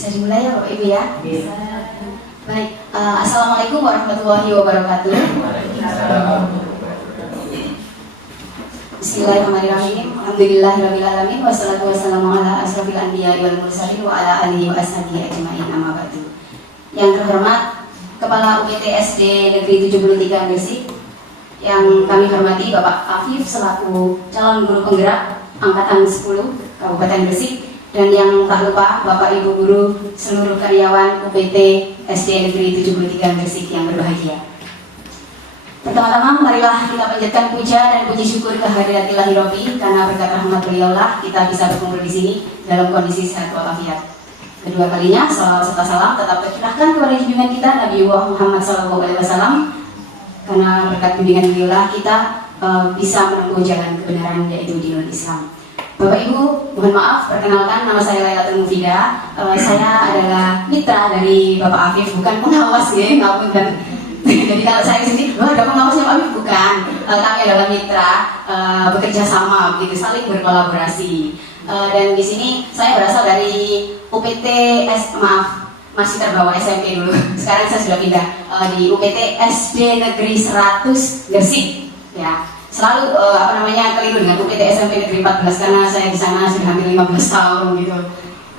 Bisa dimulai ya Bapak Ibu ya? Bisa. Baik, Assalamualaikum warahmatullahi wabarakatuh. Bismillahirrahmanirrahim. Alhamdulillahirrabbilalamin. Wassalatu wassalamu ala asrofil anbiya'i wal mursalin wa ala alihi wa ashabihi ajma'in, amma ba'du. Yang terhormat Kepala UPT SD Negeri 73 Gresik, yang kami hormati Bapak Afif selaku calon guru penggerak angkatan 10 Kabupaten Gresik, dan yang tak lupa Bapak Ibu guru seluruh karyawan UPT SD Negeri 73 Gresik yang berbahagia. Pertama-tama marilah kita panjatkan puja dan puji syukur kehadirat Ilahi Robbi, karena berkat rahmat beliaulah kita bisa berkumpul di sini dalam kondisi sehat walafiat. Kedua kalinya salawat serta salam tetap tercurahkan kepada junjungan kita Nabi Muhammad SAW, karena berkat bimbingan beliaulah kita bisa menempuh jalan kebenaran, yaitu dinul Islam. Bapak Ibu, mohon maaf, perkenalkan nama saya Lailatul Mufida. Saya adalah mitra dari Bapak Afif, bukan pengawas ya, ngapunten. Jadi kalau saya sendiri, ada pengawasnya Pak Afif, bukan. Kami adalah mitra, bekerja sama, begitu, saling berkolaborasi. Dan di sini saya berasal dari UPT masih terbawa SMP dulu. Sekarang saya sudah pindah di UPT SD Negeri 100 Gresik, ya. Selalu keliru dengan UPT SMP Negeri 14 karena saya di sana sudah hampir 15 tahun gitu.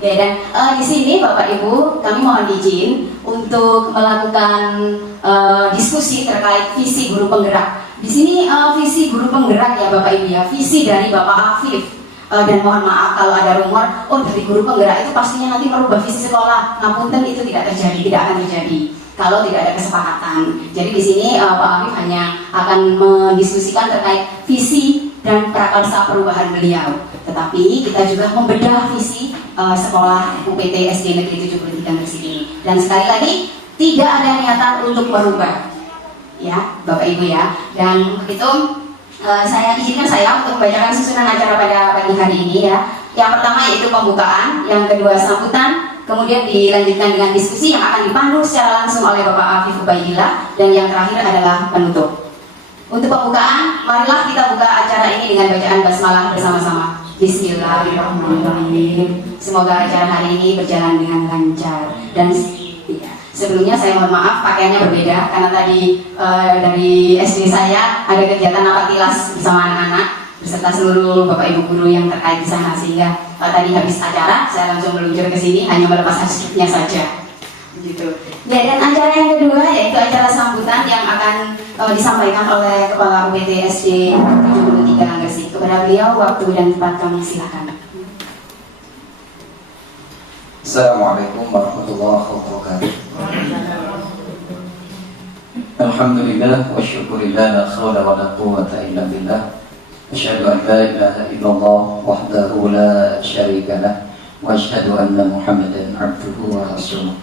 Ya, dan di sini Bapak Ibu, kami mohon izin untuk melakukan diskusi terkait visi guru penggerak. Di sini visi guru penggerak ya Bapak Ibu ya, visi dari Bapak Afif. Dan mohon maaf kalau ada rumor, dari guru penggerak itu pastinya nanti merubah visi sekolah. Ngapunten, itu tidak terjadi, tidak akan terjadi kalau tidak ada kesepakatan. Jadi di sini Pak Afif hanya akan mendiskusikan terkait visi dan prakarsa perubahan beliau. Tetapi kita juga membedah visi sekolah UPT SD Negeri 73 Gresik ini. Dan sekali lagi tidak ada niatan untuk merubah, ya Bapak Ibu ya. Dan itu saya izinkan saya untuk membacakan susunan acara pada pagi hari ini ya. Yang pertama yaitu pembukaan, yang kedua sambutan, kemudian dilanjutkan dengan diskusi yang akan dipandu secara langsung oleh Bapak Afif Ubaidillah, dan yang terakhir adalah penutup. Untuk pembukaan, marilah kita buka acara ini dengan bacaan basmalah bersama-sama. Bismillahirrahmanirrahim. Semoga acara hari ini berjalan dengan lancar. Dan sebelumnya saya mohon maaf pakaiannya berbeda karena tadi dari SD saya ada kegiatan apatilas bersama anak-anak beserta seluruh Bapak Ibu guru yang terkait di sana, sehingga tadi habis acara saya langsung meluncur ke sini hanya melepas arsipnya saja. Gitu. Ya, dan acara yang kedua yaitu acara sambutan yang akan disampaikan oleh Kepala UPT SD 73 Gresik. Kepada beliau waktu dan tempat kami silakan. Assalamualaikum warahmatullahi wabarakatuh. Alhamdulillah wa syukurillah, la khawla wa la quwwata illa billah. Asyhadu an la ilaha illallah wahdahu la syarika lah, wa asyhadu anna Muhammadan abduhu wa rasuluh.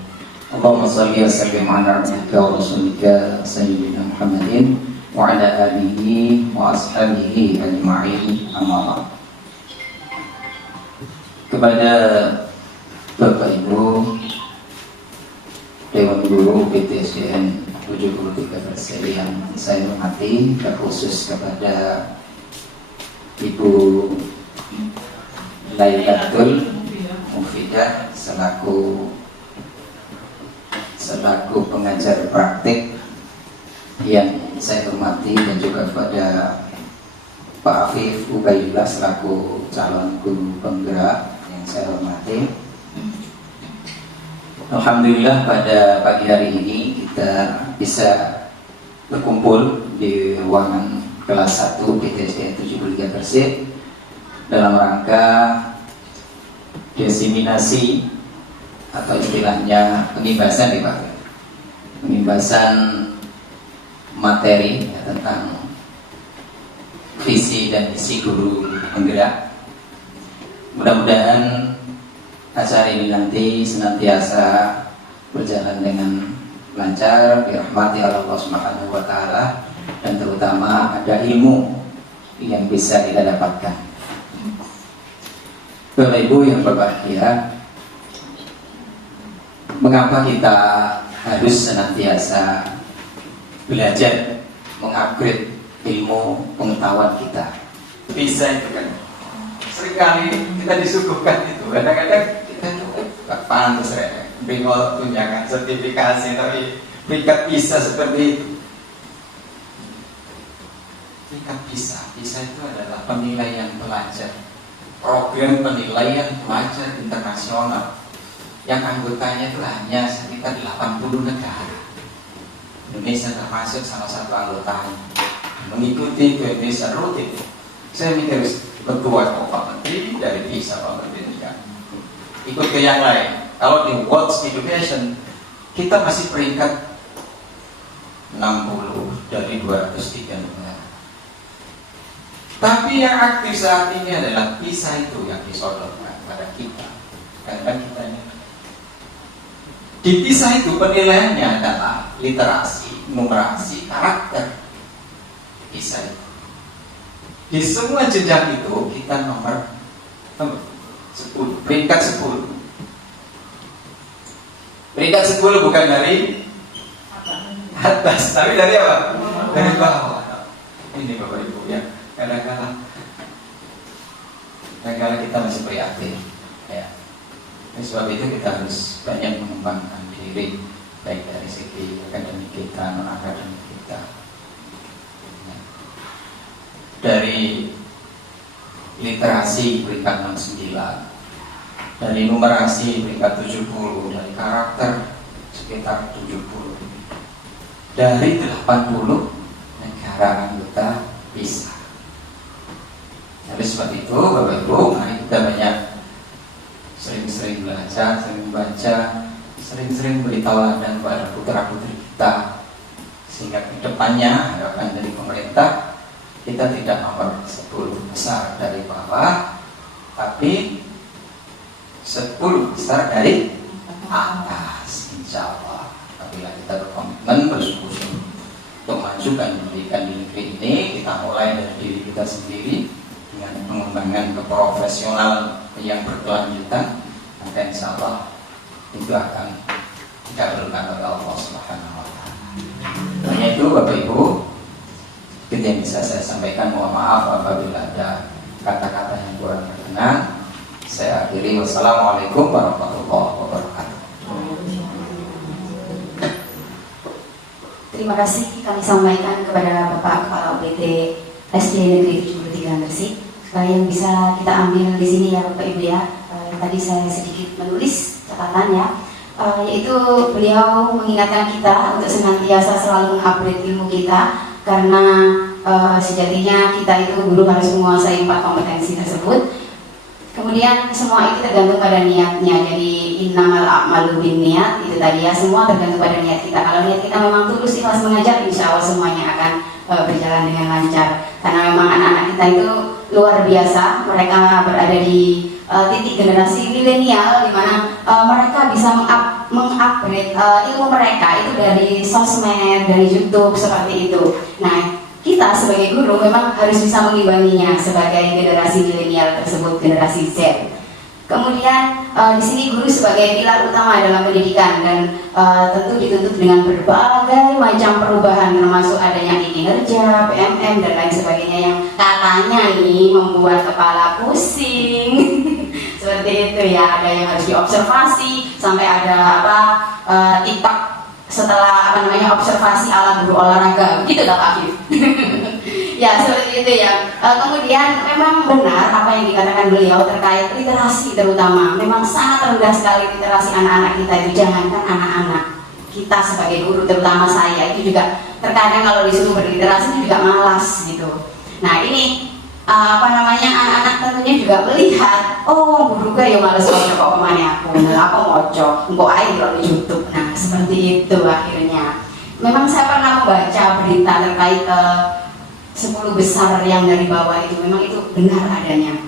Allahumma shalli wa sallim ala abdika wa rasulika sayyidina Muhammadin wa ala alihi wa ashabihi ajma'in, amma ba'd. Kepada Bapak Ibu Dewan Guru PTSDN 73 Gresik yang saya hormati, terkhusus kepada Ibu Lailatul Mufida selaku pengajar praktik yang saya hormati, dan juga kepada Pak Afif Ubaidillah selaku calon guru penggerak yang saya hormati. Alhamdulillah pada pagi hari ini kita bisa berkumpul di ruangan kelas 1 PTSD 73 Gresik dalam rangka diseminasi atau istilahnya pengimbasan nih Pak, pengimbasan materi ya, tentang visi dan misi guru penggerak. Mudah-mudahan acara ini nanti senantiasa berjalan dengan lancar, dirahmati Allah Subhanahu wa Ta'ala, dan terutama ada ilmu yang bisa kita dapatkan. Bapak Ibu yang berbahagia, mengapa kita harus senantiasa belajar, mengupgrade ilmu pengetahuan kita? Bisa itu kan, seringkali kita disuguhkan itu, kadang-kadang kita pantas bingol tunjangan sertifikasi, tapi peringkat PISA seperti itu. Peringkat PISA itu adalah penilaian pelajar, program penilaian pelajar internasional yang anggotanya itu hanya sekitar 80 negara. Indonesia termasuk salah satu anggotanya. Mengikuti ke Indonesia rutin. Saya mikir ketua Pak Menteri dari PISA, Pak Menteri kan ikut ke yang lain. Kalau di World Education kita masih peringkat 60 dari 203 negara. Tapi yang aktif saat ini adalah PISA itu yang disodorkan pada kita. Karena kita ini di PISA itu penilaiannya adalah literasi, numerasi, karakter. PISA itu. Di semua jenjang itu kita nomor 10, peringkat 10. Peringkat 10 bukan dari atas, tapi dari apa? Dari bawah. Ini Bapak Ibu ya. Kadang-kadang kita masih prihatin ya. Sebab itu kita harus banyak mengembangkan diri, baik dari segi akademik kita, non akademik kita. Dari literasi peringkat 69, dari numerasi peringkat 70, dari karakter sekitar 70, dari 80 negara anggota PISA. Jadi sebab itu Bapak Ibu, mari kita banyak sering-sering belajar, sering membaca, sering-sering beri tauladan kepada putra-putri kita, sehingga ke depannya harapan dari pemerintah kita tidak nomor 10 besar dari bawah, tapi 10 besar dari atas, insya Allah. Apabila kita berkomitmen bersungguh-sungguh untuk majukan pendidikan di negeri ini, kita mulai dari diri kita sendiri dengan pengembangan keprofesional yang berkelanjutan, maka insya Allah itu akan dikabulkan oleh Allah Subhanahu wa Ta'ala. Hanya itu Bapak Ibu, itu yang bisa saya sampaikan. Mohon maaf apabila ada kata-kata yang kurang berkenan. Saya akhiri. Wassalamualaikum warahmatullahi wabarakatuh. Terima kasih kami sampaikan kepada Bapak Kepala UPT SD Negeri 73 Gresik. Yang bisa kita ambil di sini ya Bapak Ibu ya. Tadi saya sedikit menulis catatan ya. Yaitu beliau mengingatkan kita untuk senantiasa selalu mengupgrade ilmu kita, karena sejatinya kita itu guru harus menguasai 4 kompetensi tersebut. Kemudian semua itu tergantung pada niatnya. Jadi innamal a'malu binniyat, itu tadi ya, semua tergantung pada niat kita. Kalau niat kita memang tulus ikhlas mengajar, insya Allah semuanya akan berjalan dengan lancar. Karena memang anak-anak kita itu luar biasa. Mereka berada di titik generasi milenial, di mana mereka bisa mengupgrade ilmu mereka itu dari sosmed, dari YouTube seperti itu. Nah, kita sebagai guru memang harus bisa mengimbanginya sebagai generasi milenial tersebut, generasi Z. Kemudian di sini guru sebagai pilar utama dalam pendidikan, dan tentu dituntut dengan berbagai macam perubahan, termasuk adanya kinerja, PMM dan lain sebagainya yang katanya nih membuat kepala pusing. Seperti itu ya, ada yang harus diobservasi, sampai ada TikTok setelah observasi ala guru olahraga, gitu lah Pak Afif. Ya seperti itu ya. Kemudian memang benar apa yang dikatakan beliau terkait literasi, terutama memang sangat rendah sekali literasi anak-anak kita itu. Jangankan anak-anak, kita sebagai guru, terutama saya itu juga terkadang kalau disuruh berliterasi juga malas gitu. Nah ini anak-anak tentunya juga melihat, oh guru gue ya males moco kok kemana aku moco, engkau air kalau di YouTube. Nah seperti itu akhirnya. Memang saya pernah membaca berita terkait 10 besar yang dari bawah itu, memang itu benar adanya.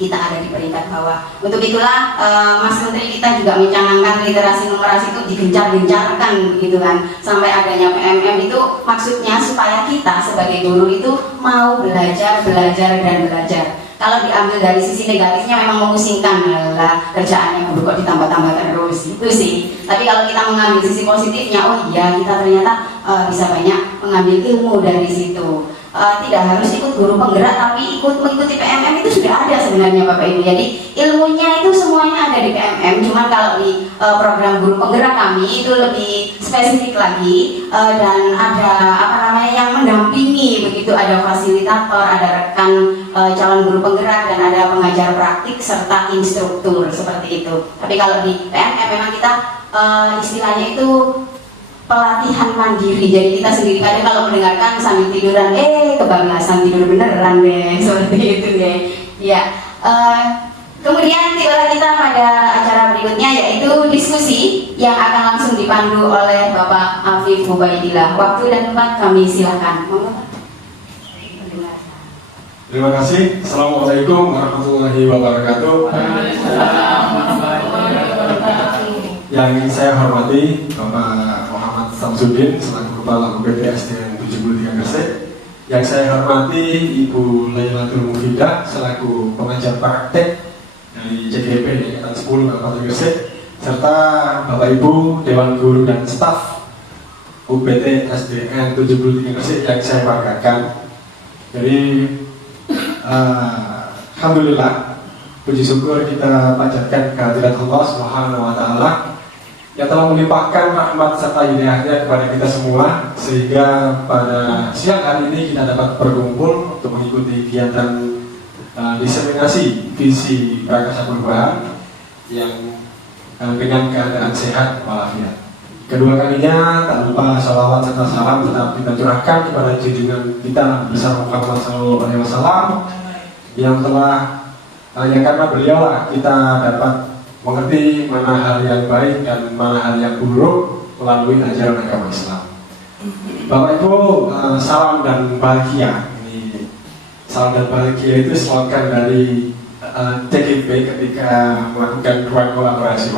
Kita ada di peringkat bawah. Untuk itulah Mas Menteri kita juga mencanangkan literasi numerasi itu digencar-gencarkan gitu kan, sampai adanya PMM itu maksudnya supaya kita sebagai guru itu mau belajar dan belajar. Kalau diambil dari sisi negatifnya memang memusingkan, lah kerjaannya guru kok ditambah-tambah terus, itu sih. Tapi kalau kita mengambil sisi positifnya, oh iya kita ternyata bisa banyak mengambil ilmu dari situ. tidak harus ikut guru penggerak, tapi mengikuti PMM itu sudah ada sebenarnya Bapak Ibu. Jadi ilmunya itu semuanya ada di PMM, cuman kalau di program guru penggerak kami itu lebih spesifik lagi, dan ada yang mendampingi, begitu ada fasilitator, ada rekan calon guru penggerak, dan ada pengajar praktik serta instruktur seperti itu. Tapi kalau di PMM memang kita istilahnya itu pelatihan mandiri, jadi kita sendiri kadang kalau mendengarkan sambil tiduran, kebablasan tidur beneran deh, seperti itu deh. Ya, kemudian tibalah kita pada acara berikutnya, yaitu diskusi yang akan langsung dipandu oleh Bapak Afif Mubaidillah. Waktu dan tempat kami silakan. Terima kasih. Assalamualaikum warahmatullahi wabarakatuh. Yang saya hormati Bapak Muhammad Samsudin selaku Kepala UPT SDN 73 Gresik. Yang saya hormati Ibu Lailatul Mufidah selaku pengajar praktek dari CGP Angkatan 10 Kabupaten Gresik, serta Bapak Ibu Dewan Guru dan staf UPT SDN 73 Gresik yang saya banggakan. Jadi alhamdulillah, puji syukur kita panjatkan kehadirat Allah Subhanahu wa Ta'ala yang telah melimpahkan rahmat serta hidayahnya kepada kita semua, sehingga pada siang hari ini kita dapat berkumpul untuk mengikuti kegiatan diseminasi visi Prakasa Perubahan yang dengan keadaan sehat walafiat. Kedua kalinya tak lupa salawat serta salam tetap kita curahkan kepada junjungan kita besar Muhammad SAW yang telah yang karena beliau kita dapat mengerti mana hal yang baik dan mana hal yang buruk melalui ajaran agama Islam. Bapak Ibu, salam dan bahagia. Ini salam dan bahagia itu slogan dari CGP ketika melakukan ruang kolaborasi.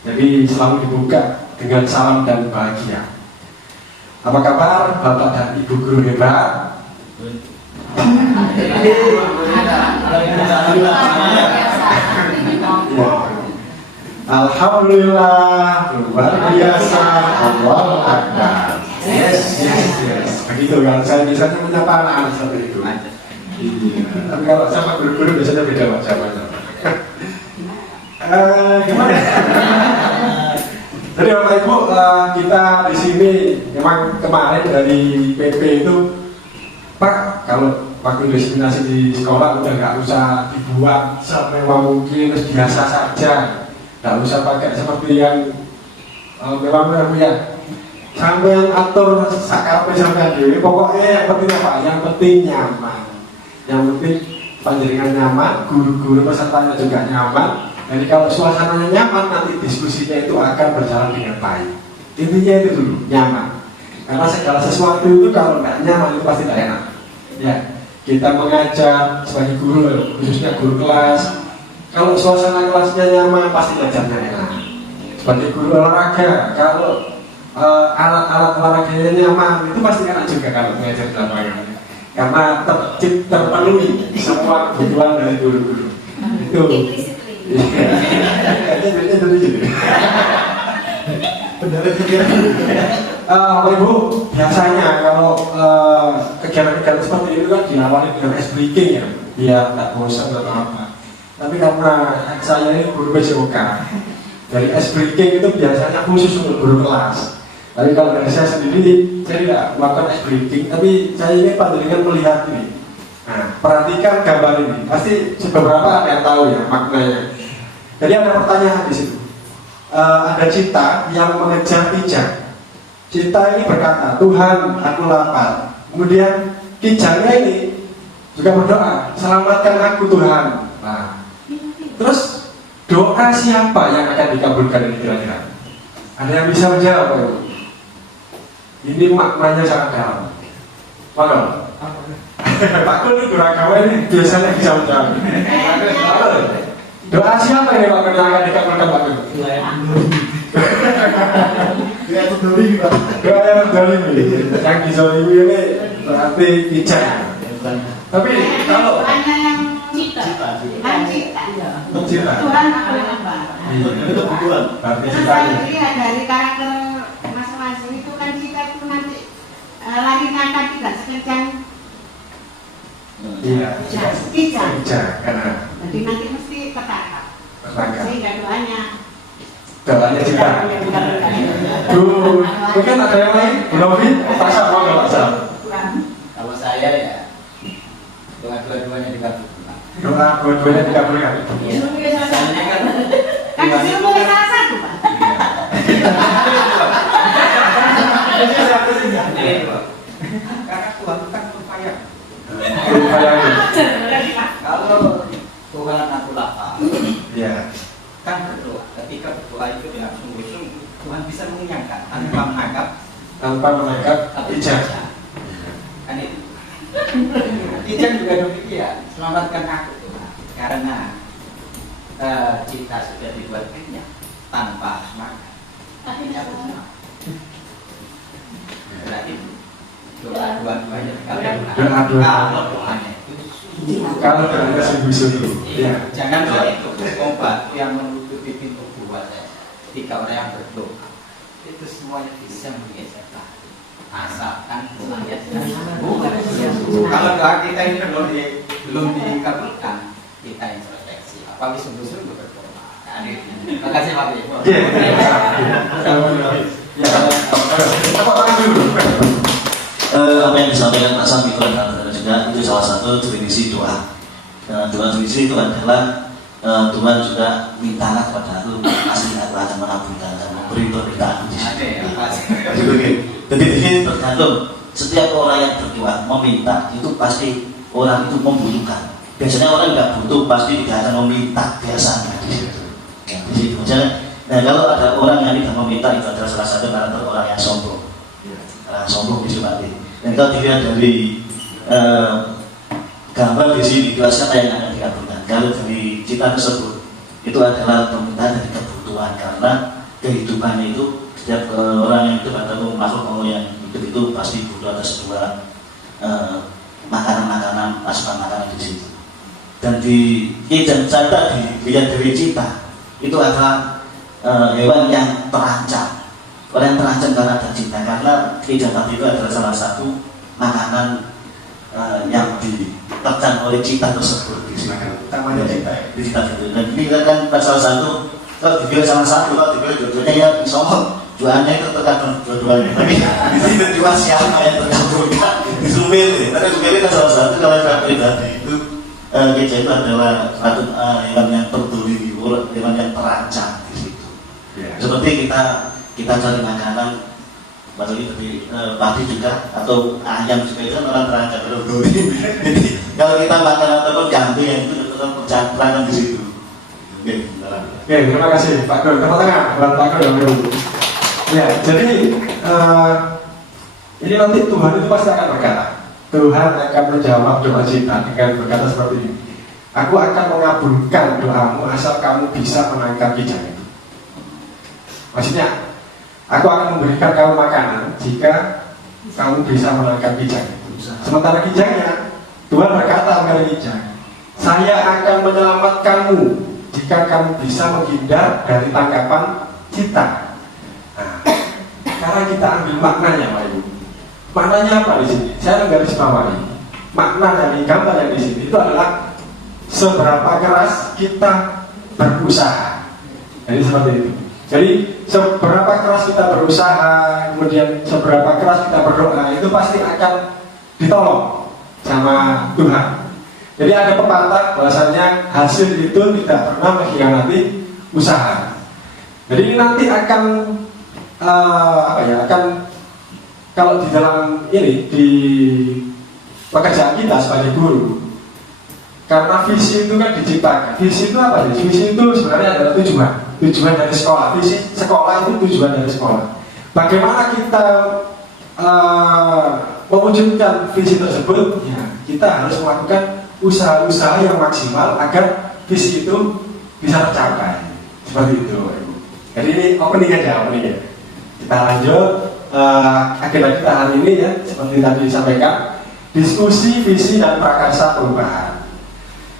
Jadi selalu dibuka dengan salam dan bahagia. Apa kabar Bapak dan Ibu guru hebat? Alhamdulillah, luar biasa, Allahu Akbar. Yes. Begitu kan, saya biasanya menyapa anak-anak seperti itu. Tapi kalau sama guru-guru biasanya beda macamnya. Gimana? Jadi Bapak Ibu, kita di sini memang kemarin dari PP itu, Pak, kalau waktu diseminasi di sekolah udah nggak usah dibuat semewah mungkin, terus biasa saja, nggak usah pakai seperti yang mewah-mewah ya. Sampai atur sakape sampai diri, pokoknya yang penting apa? Yang penting nyaman. Yang penting panjenengan nyaman, guru-guru pesertanya juga nyaman. Jadi kalau suasananya nyaman, nanti diskusinya itu akan berjalan dengan baik. Intinya itu dulu, nyaman. Karena segala sesuatu itu kalau nggak nyaman itu pasti tidak enak. Ya, kita mengajar sebagai guru, khususnya guru kelas. Kalau suasana kelasnya nyaman, pasti ngajarnya enak. Sebagai guru olahraga, kalau alat-alat olahraganya nyaman, itu pasti enak juga kalau mengajar di lapangan. Karena terpenuhi semua kebutuhan dari guru-guru. Itu. Bapak Ibu, biasanya kalau kegiatan-kegiatan seperti itu kan diawali dengan ice breaking ya, biar tak bosan atau apa. Tapi karena saya ini guru PJOK, dari ice breaking itu biasanya khusus untuk guru kelas. Tapi kalau dari saya sendiri, saya tidak melakukan ice breaking, tapi saya ini panjenengan melihat ini. Nah, perhatikan gambar ini, pasti beberapa ada yang tahu ya maknanya. Jadi ada pertanyaan di situ. Ada cita yang mengejar kijang. Cita ini berkata, Tuhan, aku lapar. Kemudian kijangnya ini juga berdoa, selamatkan aku Tuhan. Nah, terus doa siapa yang akan dikabulkan ini kira-kira? Ada yang bisa menjawab, Pak Ibu? Ini maknanya sangat dalam. Maka Pak Kun itu agama ini biasanya bisa menjawab. Doa siapa ini Pak Kun yang akan dikabulkan Pak Kun? Doa yang mendolimi. Yang dizolimi ini berarti kijang. Tapi kalau mencipta Tuhan aku lapar. itu kebutuhan. Berarti citanya. Dari karakter masing-masing itu kan kita itu nanti larinya akan tidak sekencang Iya. Ijak. Karena Jadi nanti mesti ketangkap. tertangkap. Sehingga doanya. Doanya cinta. Mungkin ada yang lain? Novi, pasal mau nggak pasal? Kalau saya ya doa dua-duanya dikabulkan. Doa dua-duanya dikabulkan. Iya. Soalnya kan Kan disuruh mulai salah satu, Pak. Karena Tuhan itu kan berupaya. Kalau Tuhan aku lapar, Ya. kan berdoa. Ketika berdoa itu dengan sungguh-sungguh, Tuhan bisa mengenyangkan tanpa menangkap Ijak. Kan itu. Ijak juga demikian. Selamatkan aku Tuhan, karena kita sudah dibuat kenyang tanpa makan. Akhirnya aku senang. Berarti doa dua-duanya dikabulkan. Doa dua-duanya. Kalau doanya itu Kalau doanya sungguh-sungguh. Ya. jangan doa itu obat yang menutupi pintu buat ketika orang yang berdoa itu semuanya bisa menggeser asalkan doanya kalau doa kita ini belum dikabulkan, kita introspeksi apa sungguh-sungguh berdoa. Terima kasih Pak Ibu. Tepuk tangan dulu. Apa yang disampaikan Pak Sam itu adalah juga itu salah satu definisi doa. Doa definisi itu adalah Tuhan juga mintalah kepada aku, pasti aku akan mengabulkan dan memberi permintaanku di situ. Jadi di sini tergantung setiap orang yang berdoa meminta itu pasti orang itu membutuhkan. Biasanya orang nggak butuh pasti tidak akan meminta biasanya di situ. Ya, di situ. Nah kalau ada orang yang tidak meminta itu adalah salah satu karakter orang yang sombong. Sombong di sini. Dan kalau dilihat dari gambar di sini itu siapa yang akan dikabulkan. Kalau dari cita tersebut itu adalah permintaan dari kebutuhan karena kehidupannya itu setiap orang yang hidup atau makhluk Allah yang hidup itu pasti butuh atas sebuah makanan-makanan, asupan makanan di situ. Dan di cita dilihat dari cita itu adalah hewan yang terancam. Orang yang terancam karena ada cinta, karena kejahatan itu adalah salah satu makanan yang ditekan oleh cita tersebut di sini. Namanya cinta. Di cita itu. Dan ini kan salah satu, kalau dibilang salah satu, kalau dibilang dua-duanya ya sombong, jualannya itu terkadang dua-duanya. Tapi di sini jual siapa yang terkabulkan di Sumber. Tapi Sumber itu salah satu kalau saya pribadi itu kejahatan itu adalah satu hewan yang terdolimi, hewan yang terancam di situ. Seperti kita cari makanan, padahal itu padi juga atau ayam juga itu kan orang terancam terdolimi. Jadi kalau kita makan ataupun kambing yang itu tetap percakapan di situ. Oke, terima kasih Pak Dul. Tepuk tangan buat Pak Dul yang dulu. Ya, jadi ini nanti Tuhan itu pasti akan berkata. Tuhan akan menjawab doa kita dengan berkata seperti ini. Aku akan mengabulkan doamu asal kamu bisa menangkap kijang itu. Maksudnya, aku akan memberikan kamu makanan jika kamu bisa menangkap kijang itu. Sementara kijangnya, Tuhan berkata kepada kijang, saya akan menyelamatkanmu jika kamu bisa menghindar dari tangkapan kita. Nah, sekarang kita ambil maknanya, Pak Ibu. Maknanya apa di sini? Saya garis bawahi. Makna dari gambar yang di sini itu adalah seberapa keras kita berusaha. Jadi seperti itu. Jadi seberapa keras kita berusaha, kemudian seberapa keras kita berdoa, itu pasti akan ditolong sama Tuhan. Jadi ada pepatah bahwasanya hasil itu tidak pernah mengkhianati usaha. Jadi ini nanti akan akan kalau di dalam ini di pekerjaan kita sebagai guru, karena visi itu kan diciptakan. Visi itu apa sih? Visi itu sebenarnya adalah tujuan dari sekolah. Visi sekolah itu tujuan dari sekolah. Bagaimana kita mewujudkan visi tersebut? Ya, kita harus melakukan usaha-usaha yang maksimal agar visi itu bisa tercapai. Seperti itu, Ibu. Jadi ini opening aja. Kita lanjut agenda kita hari ini ya, seperti tadi disampaikan, diskusi visi dan prakarsa perubahan.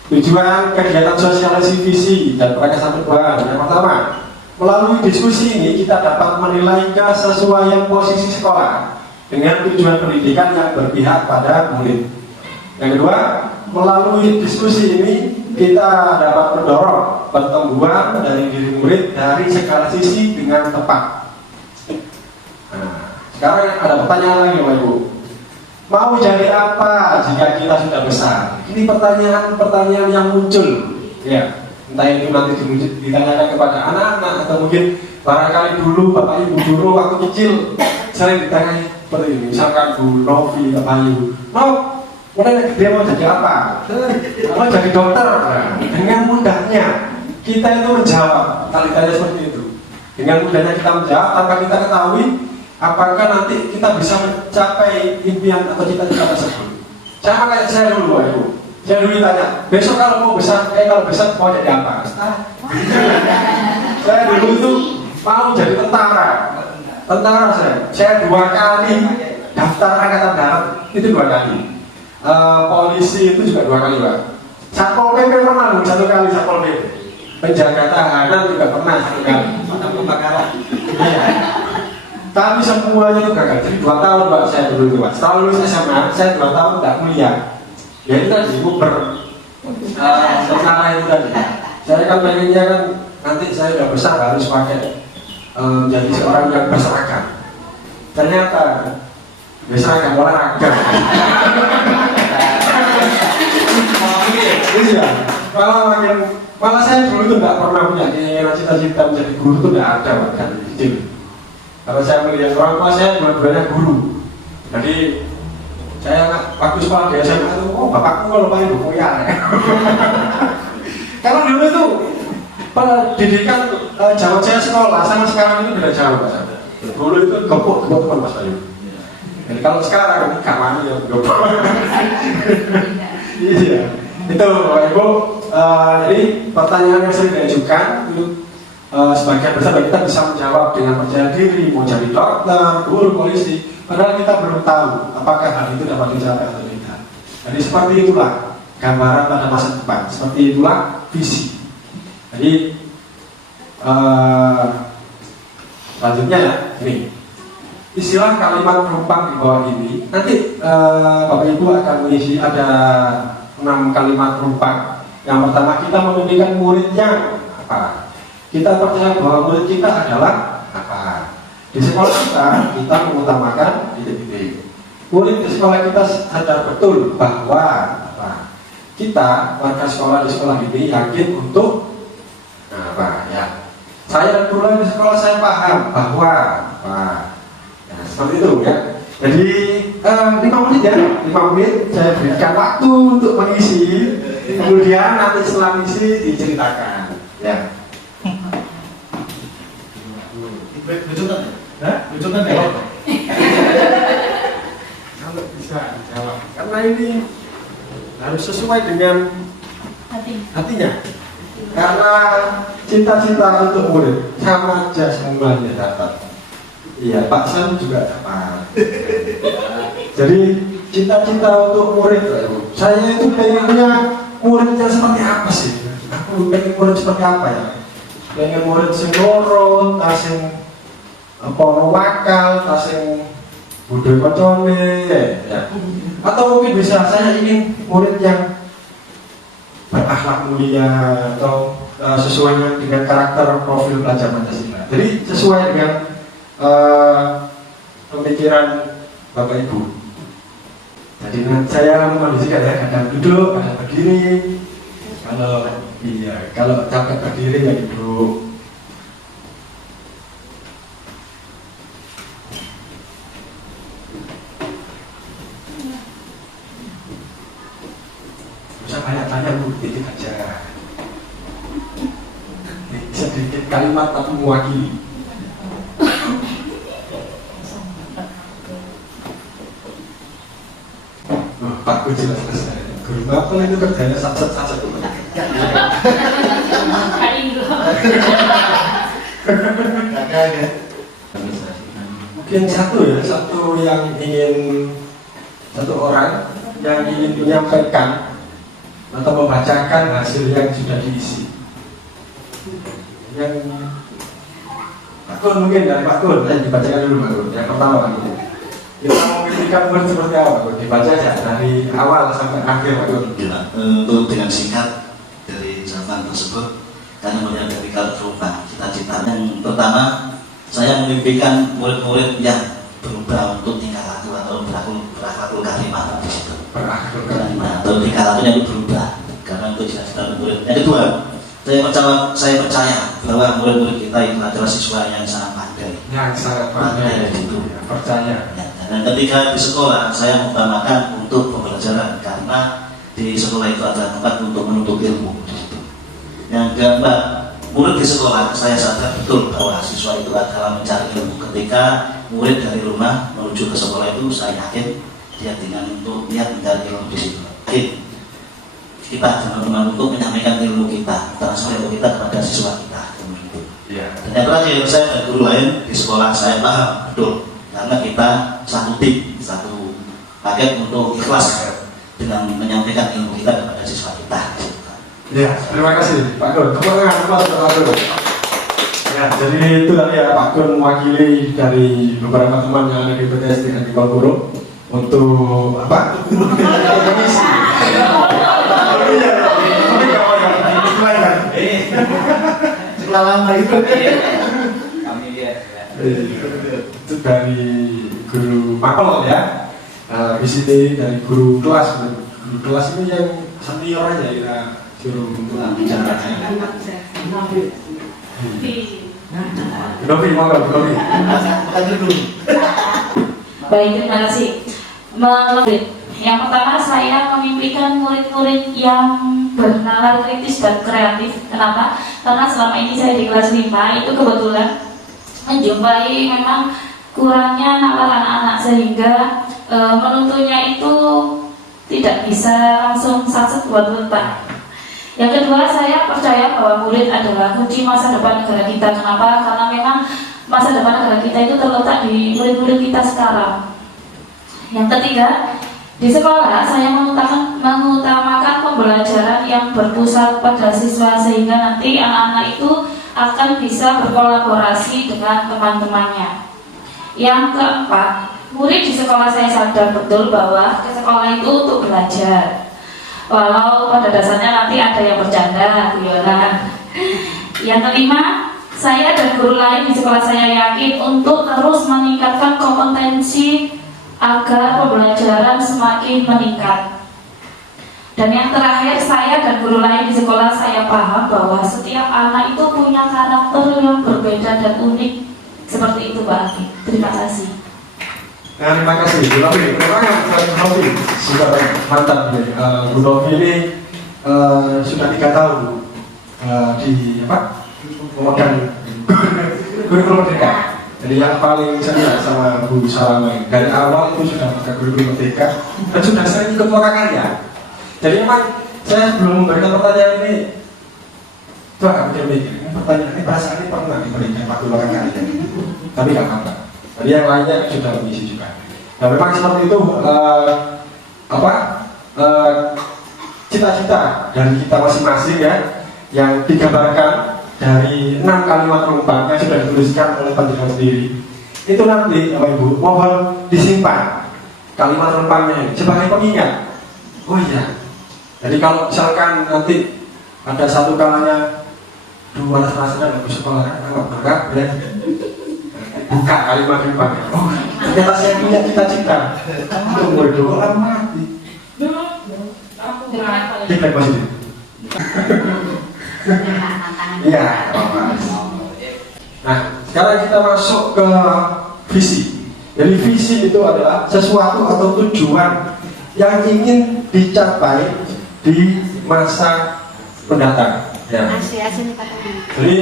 Tujuan kegiatan sosialisasi visi dan prakarsa perubahan yang pertama, melalui diskusi ini kita dapat menilai kesesuaian posisi sekolah dengan tujuan pendidikan yang berpihak pada murid. Yang kedua, melalui diskusi ini kita dapat mendorong pertumbuhan dari diri murid dari segala sisi dengan tepat. Nah, sekarang ada pertanyaan lagi Bapak Ibu. Mau jadi apa jika kita sudah besar? Ini pertanyaan yang muncul. Ya, entah itu nanti ditanyakan kepada anak-anak atau mungkin barangkali dulu Bapak Ibu dulu waktu kecil sering ditanya seperti ini. Misalkan Bu Novi, Bapak Ibu, mulai gede mau jadi apa? Mau jadi dokter. Nah, dengan mudahnya kita itu menjawab kali tanya seperti itu. Dengan mudahnya kita menjawab tanpa kita ketahui apakah nanti kita bisa mencapai impian atau cita-cita tersebut. Sama kayak saya dulu, Pak Ibu. Saya dulu ditanya, besok kalau mau besar, kalau besar mau jadi apa? Saya dulu itu mau jadi tentara. Tentara saya 2 kali daftar angkatan darat itu 2 kali. Polisi itu juga 2 kali, Pak. Satpol PP pernah 1 kali Satpol PP. Penjaga tahanan juga pernah 1 kali. Kebakaran. Iya. Tapi semuanya itu gagal. Jadi 2 tahun Pak saya dulu itu Pak. Setelah lulus SMA, saya 2 tahun tidak kuliah. Ya itu tadi tentara itu tadi. Saya kan pengennya kan nanti saya sudah besar harus pakai jadi seorang yang berseragam. Ternyata berseragam olahraga. Iya. Malah saya dulu itu tidak pernah punya cita-cita menjadi guru itu tidak ada Pak dari kecil. Kalau saya melihat orang tua saya dua-duanya guru. Jadi saya waktu sekolah di SMA itu, bapakku kalau paling buku ya. Karena dulu itu pendidikan zaman saya sekolah sama sekarang itu beda jauh Pak. Dulu itu gepuk Mas Bayu. Jadi kalau sekarang ini kawan ya gepuk. Iya. Itu Bapak Ibu. Jadi pertanyaan yang sering diajukan itu sebagian besar kita bisa menjawab dengan percaya diri, mau jadi dokter, guru, polisi, padahal kita belum tahu apakah hal itu dapat dicapai atau tidak. Jadi seperti itulah gambaran pada masa depan, seperti itulah visi. Jadi selanjutnya ya, ini istilah kalimat penumpang di bawah ini. Nanti Bapak Ibu akan mengisi ada 6 kalimat penumpang. Yang pertama kita memimpikan muridnya apa? Kita percaya bahwa murid kita adalah apa? Di sekolah kita mengutamakan titik-titik. Murid di sekolah kita sadar betul bahwa apa? Kita warga sekolah di sekolah ini yakin untuk apa ya? Saya dan guru di sekolah saya paham bahwa apa? Ya, seperti itu ya. Jadi 5 menit ya, 5 menit saya berikan waktu untuk mengisi. Kemudian nanti setelah mengisi diceritakan. Ya. Lucukan Hah? Lucukan ya? Kalau bisa dijawab, karena ini harus sesuai dengan hatinya. Karena cita-cita untuk murid sama aja semuanya dapat. Iya, Pak Sam juga dapat. Jadi cita-cita untuk murid, saya itu pengennya muridnya seperti apa sih? Aku pengen murid seperti apa ya? Pengen murid sing nurut, sing apa wakal, sing budhe kocone ya. Atau mungkin bisa saya ingin murid yang berakhlak mulia atau sesuai dengan karakter profil pelajar Pancasila. Jadi sesuai dengan pemikiran Bapak Ibu. Jadi saya mengkondisikan ya, kadang duduk, kadang berdiri. Kalau capek berdiri ya duduk. Bisa banyak-banyak Bu, titik aja. Sedikit kalimat tapi mewakili. Pak Gu jelas selesai. Guru apa itu kerjanya sat-sat Mungkin satu orang yang ingin menyampaikan atau membacakan hasil yang sudah diisi. Yang Pak Kun mungkin dari Pak Kun, dibacakan dulu Pak Kun. Yang pertama Pak Kun. Kita memimpikan murid seperti apa? Kun? Dibaca aja dari awal sampai akhir Pak Kun. Ya, untuk dengan singkat dari zaman tersebut, karena melihat dari rumah cita-cita yang pertama, saya memimpikan murid-murid yang berubah untuk tingkah laku atau berakhlakul karimah di situ. Berakhlakul karimah atau tingkah lakunya itu berubah karena untuk cita-cita murid. Yang kedua, saya percaya bahwa murid-murid kita itu adalah siswa yang sangat pandai. Yang sangat pandai itu percaya. Ya, dan ketika di sekolah saya mengutamakan untuk pembelajaran karena di sekolah itu ada tempat untuk menuntut ilmu di situ. Yang keempat, murid di sekolah saya sadar betul bahwa siswa itu adalah mencari ilmu. Ketika murid dari rumah menuju ke sekolah itu saya yakin dia dengan untuk niat mencari ilmu di situ. Yakin kita teman-teman untuk menyampaikan ilmu kita, transfer ilmu kita kepada siswa kita. Iya. Dan yang terakhir, saya dan guru lain di sekolah saya paham betul karena kita satu tim, satu paket untuk ikhlas dengan menyampaikan ilmu kita kepada siswa kita. Ya, terima kasih Pak Kun. Tepuk tangan untuk Pak Kun. Ya, jadi itu tadi ya Pak Kun mewakili dari beberapa teman yang ada di PTSD di Kalpuro untuk apa? Sekolah lama itu. Kami lihat. Itu dari guru Makol ya. VCT dari guru kelas. Guru kelas ini yang senior aja ya. Suruh bicara. Novi, mau nggak Novi? Baik, terima kasih. Yang pertama saya memimpikan murid-murid yang bernalar kritis dan kreatif. Kenapa? Karena selama ini saya di kelas 5 itu kebetulan menjumpai memang kurangnya nalar anak-anak sehingga menuntutnya itu tidak bisa langsung satu buat letak. Yang kedua, saya percaya bahwa murid adalah kunci masa depan negara kita. Kenapa? Karena memang masa depan negara kita itu terletak di murid-murid kita sekarang. Yang ketiga, di sekolah saya mengutamakan pembelajaran yang berpusat pada siswa sehingga nanti anak-anak itu akan bisa berkolaborasi dengan teman-temannya. Yang keempat, murid di sekolah saya sadar betul bahwa ke sekolah itu untuk belajar. Walau pada dasarnya nanti ada yang bercanda, guyonan. Yang kelima, saya dan guru lain di sekolah saya yakin untuk terus meningkatkan kompetensi agar pembelajaran semakin meningkat. Dan yang terakhir, saya dan guru lain di sekolah saya paham bahwa setiap anak itu punya karakter yang berbeda dan unik. Seperti itu Pak Aki. Terima kasih. Nah, terima kasih Bu Novi. Memang yang paling Novi sudah mantap ya. Bu Novi ini sudah 3 tahun di apa? Memegang kurikulum merdeka. Jadi yang paling senior sama Bu Salama dari awal itu sudah pakai kurikulum merdeka dan sudah sering ikut lokakarya. Jadi memang saya sebelum memberikan pertanyaan ini, tuh aku mikir pertanyaan ini perasaan ini pernah diberikan waktu lokakarya, tapi nggak apa-apa. Tadi yang lainnya sudah mengisi juga. Nah memang seperti itu cita-cita dari kita masing-masing ya, yang digambarkan dari 6 kalimat rumpang yang sudah dituliskan oleh panjenengan sendiri. Itu nanti Bapak Ibu mohon disimpan kalimat rumpangnya ini sebagai pengingat. Oh iya. Jadi kalau misalkan nanti ada satu kalanya dua rasanya nggak bisa sekolah, enggak ya. Buka kalimat rumpangnya. Oh, ternyata saya punya cita-cita untuk berdoa mati. Kita masih. Iya. Nah, sekarang kita masuk ke visi. Jadi visi itu adalah sesuatu atau tujuan yang ingin dicapai di masa mendatang. Ya. Jadi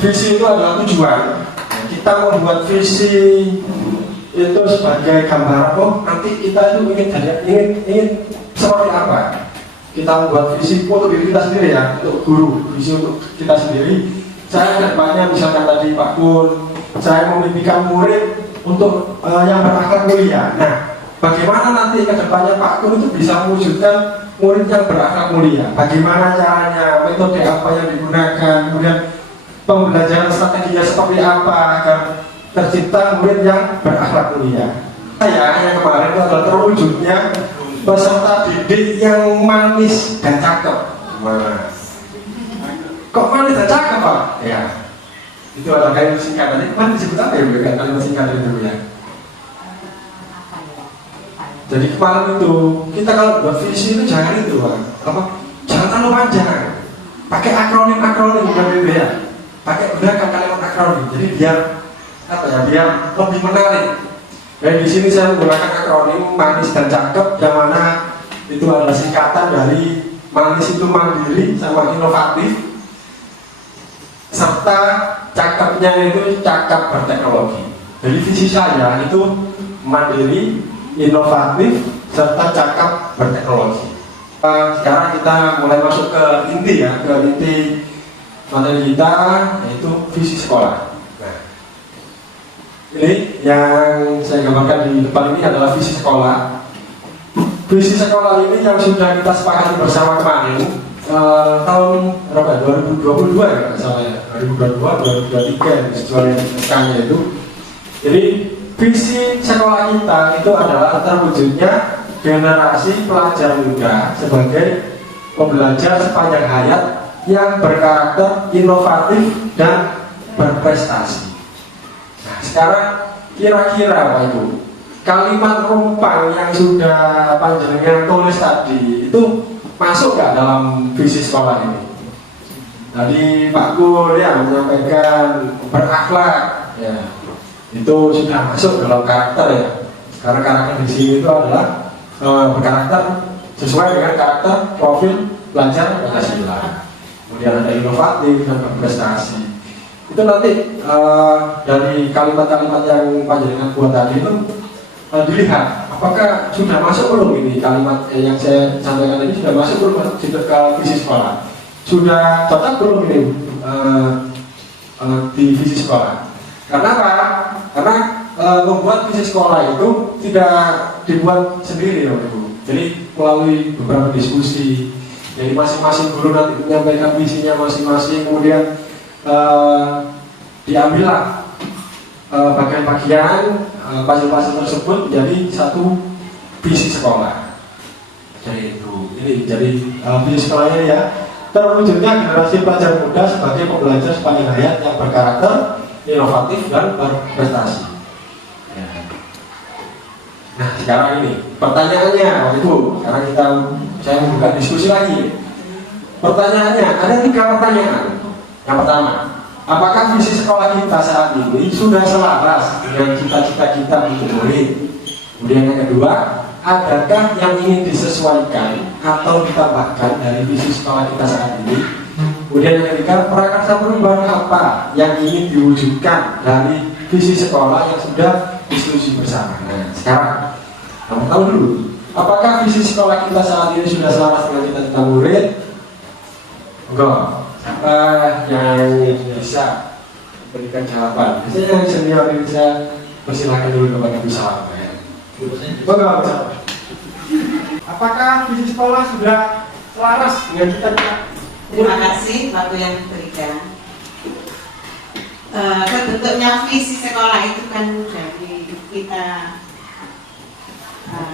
visi itu adalah tujuan. Kita membuat visi itu sebagai gambaran. Oh, nanti kita itu ingin seperti apa? Kita membuat visi untuk diri kita sendiri ya, untuk guru, visi untuk kita sendiri. Saya kedepannya misalkan tadi Pak Kun, saya memimpikan murid untuk yang berakhlak mulia. Nah, bagaimana nanti kedepannya Pak Kun itu bisa mewujudkan murid yang berakhlak mulia? Bagaimana caranya, metode apa yang digunakan, kemudian pembelajaran strateginya seperti apa agar tercipta murid yang berakhlak mulia. yang kemarin itu adalah terwujudnya peserta didik yang manis dan cakep. Gimana? Kok manis dan cakep, Pak? Ya, itu adalah kalimat singkatannya. Kemarin disebut apa ya, Bu? Kalimat singkatan itu ya. Jadi kemarin itu kita kalau buat visi itu jangan itu, Pak. Apa? Jangan terlalu panjang. Pakai akronim bukan ya. Pakai gunakan kalimat akronim. Jadi biar apa ya? Biar lebih menarik. Dan di sini saya menggunakan akronim manis dan cakep, yang mana itu adalah singkatan dari manis itu mandiri sama inovatif, serta cakepnya itu cakep berteknologi. Jadi visi saya itu mandiri, inovatif, serta cakep berteknologi. Sekarang kita mulai masuk ke inti ya, ke inti materi kita, yaitu visi sekolah. Ini yang saya gambarkan di depan ini adalah visi sekolah. Visi sekolah ini yang sudah kita sepakati bersama kemarin tahun berapa? 2022 ya, salah ya, 2022, 2023 sesuai SK-nya itu. Jadi visi sekolah kita itu adalah terwujudnya generasi pelajar muda sebagai pembelajar sepanjang hayat yang berkarakter inovatif dan berprestasi. Sekarang kira-kira Pak Ibu, kalimat rumpang yang sudah panjenengan tulis tadi itu masuk nggak dalam visi sekolah ini? Tadi Pak Gul ya menyampaikan berakhlak, ya itu sudah masuk dalam karakter ya. Karena karakter di sini itu adalah berkarakter sesuai dengan karakter profil pelajar Pancasila. Kemudian ada inovatif dan berprestasi. Itu nanti dari kalimat-kalimat yang panjenengan buat tadi itu dilihat apakah sudah masuk belum ini kalimat yang saya sampaikan tadi, sudah masuk belum ke visi sekolah, sudah cocok belum ini di visi sekolah. Karena apa? Karena membuat visi sekolah itu tidak dibuat sendiri ya Bu. Jadi melalui beberapa diskusi, jadi masing-masing guru nanti menyampaikan visinya masing-masing, kemudian diambillah bagian-bagian pasal-pasal tersebut menjadi satu visi sekolah. Jadi itu, ini jadi visi sekolahnya ya, terwujudnya generasi pelajar muda sebagai pembelajar sepanjang hayat yang berkarakter, inovatif dan berprestasi. Ya. Nah sekarang ini pertanyaannya, Bapak Ibu, sekarang saya membuka diskusi lagi. Pertanyaannya ada 3 pertanyaan. Yang pertama, apakah visi sekolah kita saat ini sudah selaras dengan cita-cita kita untuk murid? Kemudian yang kedua, adakah yang ingin disesuaikan atau ditambahkan dari visi sekolah kita saat ini? Kemudian yang ketiga, prakarsa perubahan apa yang ingin diwujudkan dari visi sekolah yang sudah diskusi bersama? Nah, sekarang kamu tahu dulu, apakah visi sekolah kita saat ini sudah selaras dengan cita-cita murid? Enggak. Yang bisa berikan jawaban. Biasanya senior ini bisa persilahkan dulu kepada bisa. Apakah visi sekolah sudah selaras dengan cita-cita? Terima kasih waktu yang diberikan. Terbentuknya visi sekolah itu kan dari kita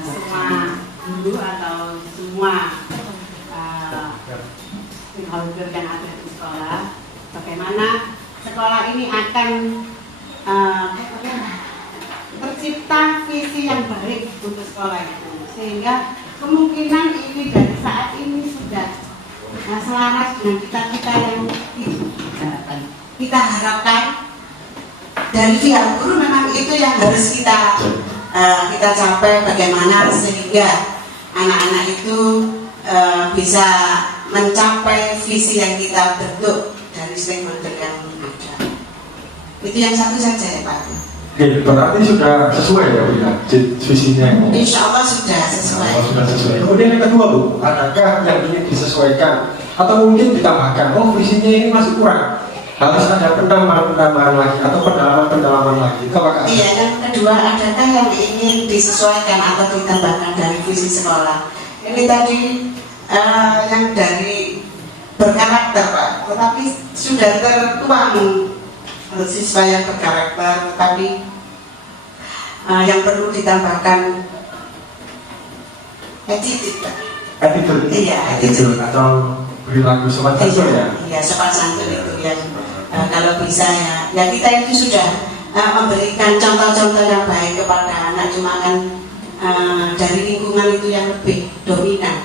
semua guru atau semua stakeholder yang ada di sekolah, bagaimana sekolah ini akan tercipta visi yang baik untuk sekolah itu, sehingga kemungkinan ini dari saat ini sudah selaras dengan cita-cita yang kita harapkan dari pihak guru. Memang itu yang harus kita capai, bagaimana sehingga anak-anak itu bisa mencapai visi yang kita bentuk dari stakeholder yang ada. Itu yang satu saja ya Pak. Oke, berarti sudah sesuai ya Bu ya, visinya? Insya Allah sudah sesuai. Sudah sesuai. Kemudian yang kedua Bu, adakah yang ingin disesuaikan atau mungkin ditambahkan? Oh visinya ini masih kurang, harus ada penambahan lagi atau pendalaman lagi. Itu apakah? Iya, yang kedua, adakah yang ingin disesuaikan atau ditambahkan dari visi sekolah? Ini tadi yang dari berkarakter Pak, tetapi sudah tertuang siswa yang berkarakter, tetapi yang perlu ditambahkan attitude, Pak. Attitude. Iya, attitude. Atau perilaku sopan santun ya. Iya, sopan santun itu yang kalau bisa ya kita itu sudah memberikan contoh-contoh yang baik kepada anak, cuma kan dari lingkungan itu yang lebih dominan.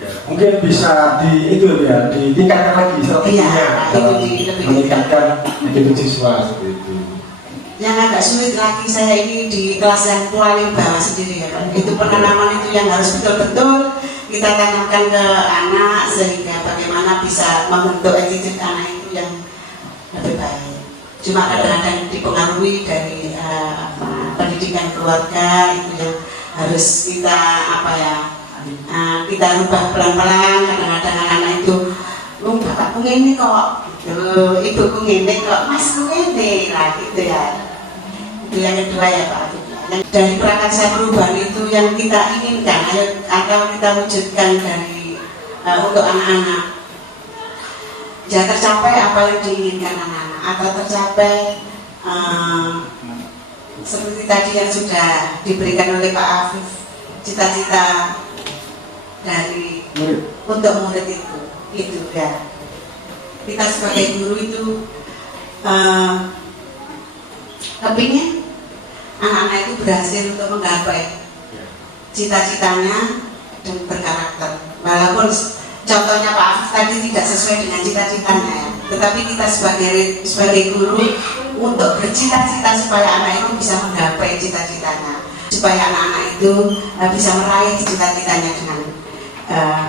Ya, mungkin bisa ditingkatkan lagi strateginya dalam meningkatkan attitude siswa seperti itu. Yang agak sulit lagi saya ini di kelas yang paling bawah sendiri ya, Pak. Itu penanaman itu yang harus betul-betul kita tanamkan ke anak sehingga bagaimana bisa membentuk attitude anak itu yang lebih baik. Cuma kadang-kadang dipengaruhi dari pendidikan keluarga itu yang harus kita kita rubah pelan-pelan. Kadang-kadang anak-anak itu bapakku ngene kok, ibuku ngene kok, masku ngene lah gitu ya. Itu yang kedua ya Pak. Dari prakarsa perubahan itu yang kita inginkan atau kita wujudkan dari untuk anak-anak, ya tercapai apa yang diinginkan anak-anak atau tercapai seperti tadi yang sudah diberikan oleh Pak Afif, cita-cita dari untuk murid itu ya. Kita sebagai guru itu kepingin anak-anak itu berhasil untuk menggapai cita-citanya dan berkarakter. Walaupun contohnya Pak Afif tadi tidak sesuai dengan cita-citanya ya, tetapi kita sebagai guru untuk bercita-cita supaya anak itu bisa menggapai cita-citanya, supaya anak-anak itu bisa meraih cita-citanya dengan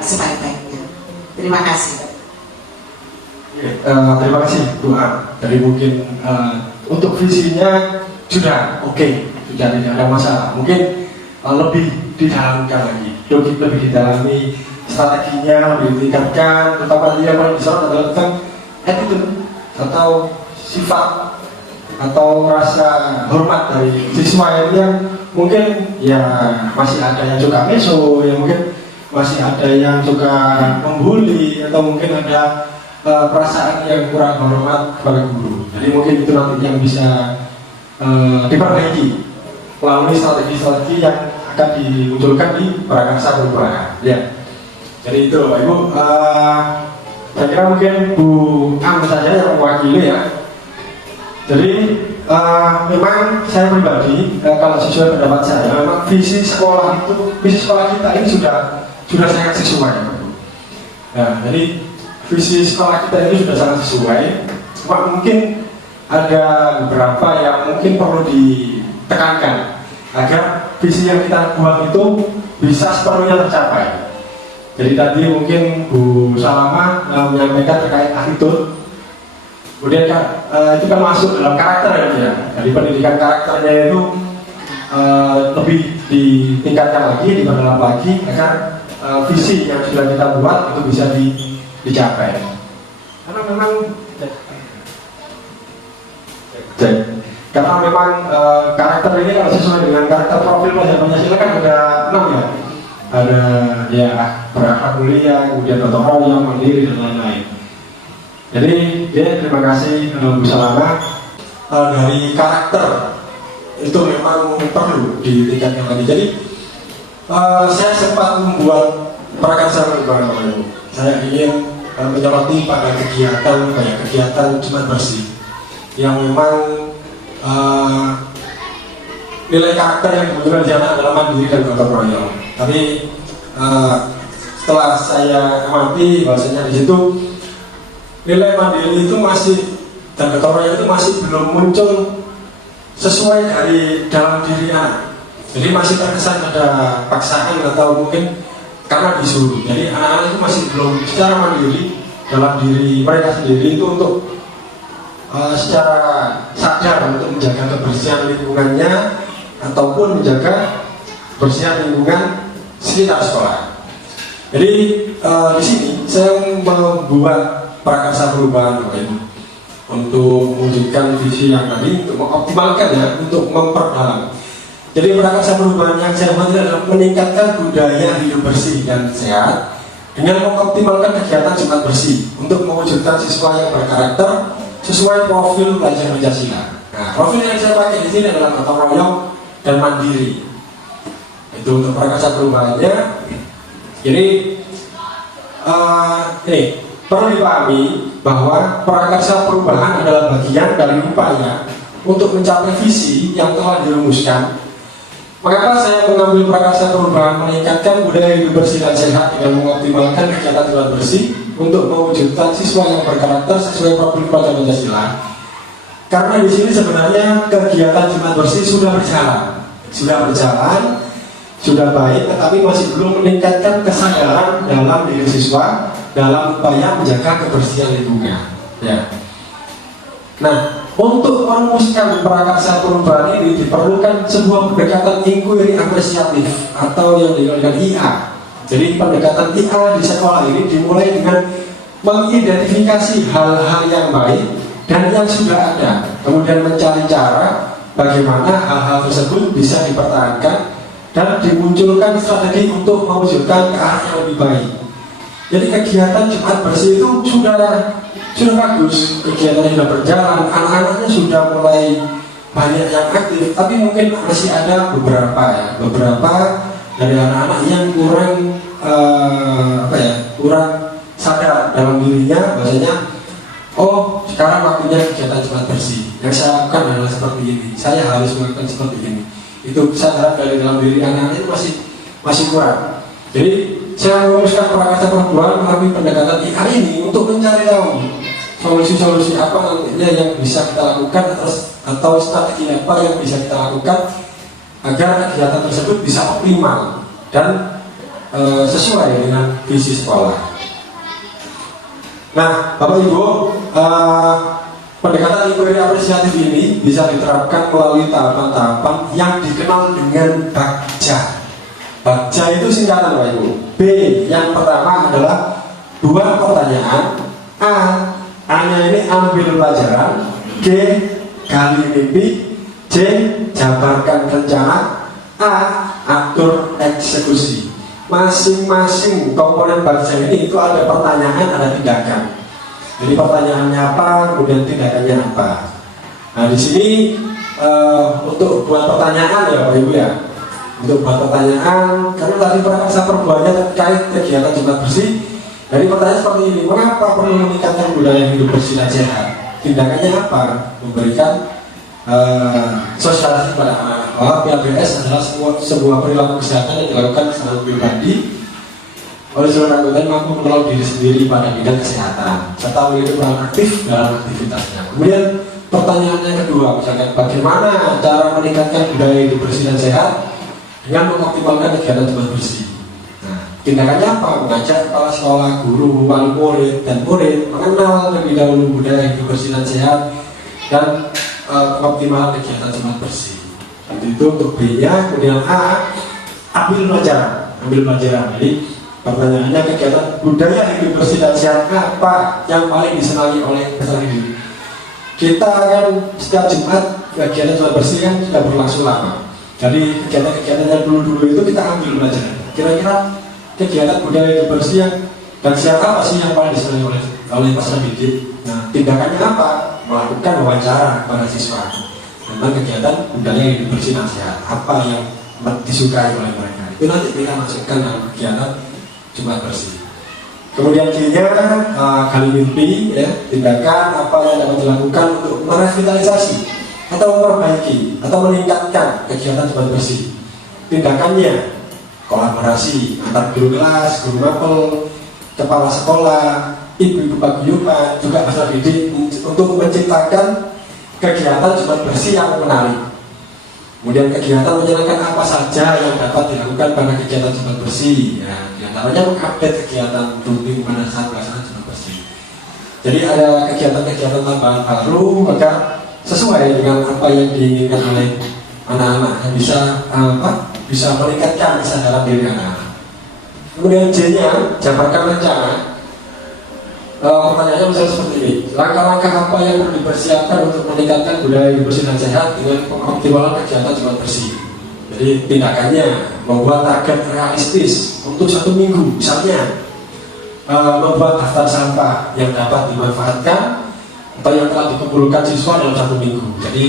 sebaik-baiknya. Terima kasih. Terima kasih Bu Am. Dari mungkin untuk visinya sudah oke, sudah tidak ada masalah. Mungkin lebih didalamkan lagi, lebih didalami strateginya, lebih ditingkatkan. Terutama yang paling disorot adalah tentang attitude atau sifat atau rasa hormat dari siswa yang mungkin ya masih ada yang suka meso, yang mungkin masih ada yang suka membuli, atau mungkin ada perasaan yang kurang hormat kepada guru. Jadi mungkin itu nanti yang bisa diperbaiki melalui strategi-strategi yang akan dimunculkan di prakarsa perubahan. Ya. Jadi itu Bapak Ibu. Saya kira mungkin Bu Am saja yang mewakili ya. Jadi memang saya pribadi kalau sesuai pendapat saya, memang visi sekolah kita ini sudah sangat sesuai. Nah, jadi visi sekolah kita ini sudah sangat sesuai. Cuma mungkin ada beberapa yang mungkin perlu ditekankan agar visi yang kita buat itu bisa sepenuhnya tercapai. Jadi tadi mungkin Bu Salama menyampaikan terkait attitude. Kemudian itu kan masuk dalam karakter ya. Jadi pendidikan karakternya itu lebih ditingkatkan lagi, diperdalam lagi agar visi yang sudah kita buat itu bisa dicapai. Karena memang karakter ini kalau sesuai dengan karakter profil pelajar Pancasila kan ada 6 ya. Ada ya berakhlak mulia, kemudian gotong royong, mandiri dan lain-lain. Jadi terima kasih Bu Salama. Dari karakter itu memang perlu ditingkatkan lagi. Jadi saya sempat membuat prakarsa perubahan. Saya ingin menyoroti pada kegiatan Jumat Bersih yang memang nilai karakter yang kebetulan di sana adalah mandiri dan gotong royong. Tapi setelah saya amati bahwasanya di situ nilai mandiri itu masih dan gotong royong itu masih belum muncul sesuai dari dalam diri anak. Jadi masih terkesan ada paksaan atau mungkin karena disuruh. Jadi anak-anak itu masih belum secara mandiri dalam diri mereka sendiri itu untuk secara sadar untuk menjaga kebersihan lingkungannya ataupun menjaga kebersihan lingkungan sekitar sekolah. Jadi di sini saya membuat prakarsa perubahan untuk mewujudkan visi yang tadi, untuk mengoptimalkan ya, untuk memperdalam. Jadi prakarsa perubahan yang saya buat adalah meningkatkan budaya hidup bersih dan sehat dengan mengoptimalkan kegiatan Jumat Bersih untuk mewujudkan siswa yang berkarakter sesuai profil pelajar Pancasila. Nah, profil yang saya pakai di sini adalah gotong royong, dan mandiri. Itu untuk prakarsa perubahannya. Jadi ini perlu dipahami bahwa prakarsa perubahan adalah bagian dari upaya untuk mencapai visi yang telah dirumuskan. Mengapa saya mengambil prakarsa perubahan meningkatkan budaya hidup bersih dan sehat dengan mengoptimalkan kegiatan Jumat bersih untuk mewujudkan siswa yang berkarakter sesuai profil keluarga Pancasila? Karena di sini sebenarnya kegiatan Jumat bersih sudah berjalan, sudah baik, tetapi masih belum meningkatkan kesadaran dalam diri siswa dalam upaya menjaga kebersihan lingkungan. Ya. Nah, untuk merumuskan prakarsa perubahan ini diperlukan sebuah pendekatan inquiry apresiatif atau yang dikenal dengan IA. Jadi pendekatan IA di sekolah ini dimulai dengan mengidentifikasi hal-hal yang baik dan yang sudah ada, kemudian mencari cara bagaimana hal-hal tersebut bisa dipertahankan dan dimunculkan strategi untuk mewujudkan ke arah yang lebih baik. Jadi kegiatan Jumat bersih itu sudah bagus, kegiatannya sudah berjalan, anak-anaknya sudah mulai banyak yang aktif, tapi mungkin masih ada beberapa dari anak-anak yang kurang sadar dalam dirinya bahwasanya oh sekarang waktunya kegiatan Jumat bersih, yang saya lakukan adalah seperti ini, saya harus melakukan seperti ini. Itu kesadaran dari dalam diri anak-anak itu masih kurang. Jadi saya merumuskan prakarsa perubahan melalui pendekatan IA ini untuk mencari tahu solusi-solusi apa nantinya yang bisa kita lakukan atau strategi apa yang bisa kita lakukan agar kegiatan tersebut bisa optimal dan sesuai dengan visi sekolah. Nah, Bapak Ibu, pendekatan inquiry apresiatif ini bisa diterapkan melalui tahapan-tahapan yang dikenal dengan BAKJA. BAKJA itu singkatan Bapak Ibu. B yang pertama adalah dua pertanyaan. A-nya ini ambil pelajaran. G gali mimpi. C jabarkan rencana. A atur eksekusi. Masing-masing komponen BAKJA ini itu ada pertanyaan, ada tindakan. Jadi pertanyaannya apa, kemudian tindakannya apa. Nah di sini untuk buat pertanyaan ya Bapak Ibu ya. Untuk buat pertanyaan, karena tadi prakarsa perubahannya terkait kegiatan Jumat bersih. Dari pertanyaan seperti ini, mengapa perlu meningkatkan budaya hidup bersih dan sehat? Tindakannya apa? Memberikan sosialisasi kepada anak-anak bahwa PABS adalah sebuah perilaku kesehatan yang dilakukan secara pribadi oleh seluruh anggota yang mampu menolong diri sendiri pada bidang kesehatan serta memiliki peran aktif dalam aktivitasnya. Kemudian pertanyaannya kedua, misalkan bagaimana cara meningkatkan budaya hidup bersih dan sehat dengan mengoptimalkan kegiatan Jumat bersih. Nah, tindakannya apa? Mengajak kepala sekolah, guru, wali murid, dan murid mengenal lebih dahulu budaya hidup bersih dan sehat dan mengoptimalkan kegiatan Jumat bersih. Itu untuk B-nya. Kemudian A, ambil pelajaran. Jadi pertanyaannya kegiatan budaya hidup bersih dan sehat apa yang paling disenangi oleh peserta didik? Kita kan setiap Jumat kegiatan Jumat bersih kan sudah berlangsung lama. Jadi kegiatan-kegiatan yang dulu-dulu itu kita ambil pelajaran. Kira-kira kegiatan budaya hidup bersih dan sehat apa sih yang paling disenangi oleh peserta didik? Nah, tindakannya apa? Melakukan wawancara kepada siswa tentang kegiatan budaya hidup bersih dan sehat apa yang disukai oleh mereka. Itu nanti kita masukkan dalam kegiatan Jumat bersih. Kemudian D-nya gali mimpi, ya, tindakan apa yang dapat dilakukan untuk merevitalisasi atau memperbaiki atau meningkatkan kegiatan Jumat bersih. Tindakannya kolaborasi antar guru kelas, guru mapel, kepala sekolah, ibu-ibu paguyuban, juga peserta didik untuk menciptakan kegiatan Jumat bersih yang menarik. Kemudian kegiatan menyenangkan apa saja yang dapat dilakukan pada kegiatan Jumat bersih. Ya, diantaranya mengupdate kegiatan rutin pada saat pelaksanaan Jumat bersih. Jadi ada kegiatan-kegiatan tambahan baru agar sesuai dengan apa yang diinginkan oleh anak-anak yang bisa meningkatkan kesadaran diri anak-anak. Kemudian J-nya jabarkan rencana. Pertanyaannya misalnya seperti ini, langkah-langkah apa yang perlu dipersiapkan untuk meningkatkan budaya hidup bersih dan sehat dengan pengoptimalan kegiatan Jumat bersih. Jadi tindakannya membuat target realistis untuk 1 minggu, misalnya membuat daftar sampah yang dapat dimanfaatkan atau yang telah dikumpulkan siswa dalam 1 minggu. Jadi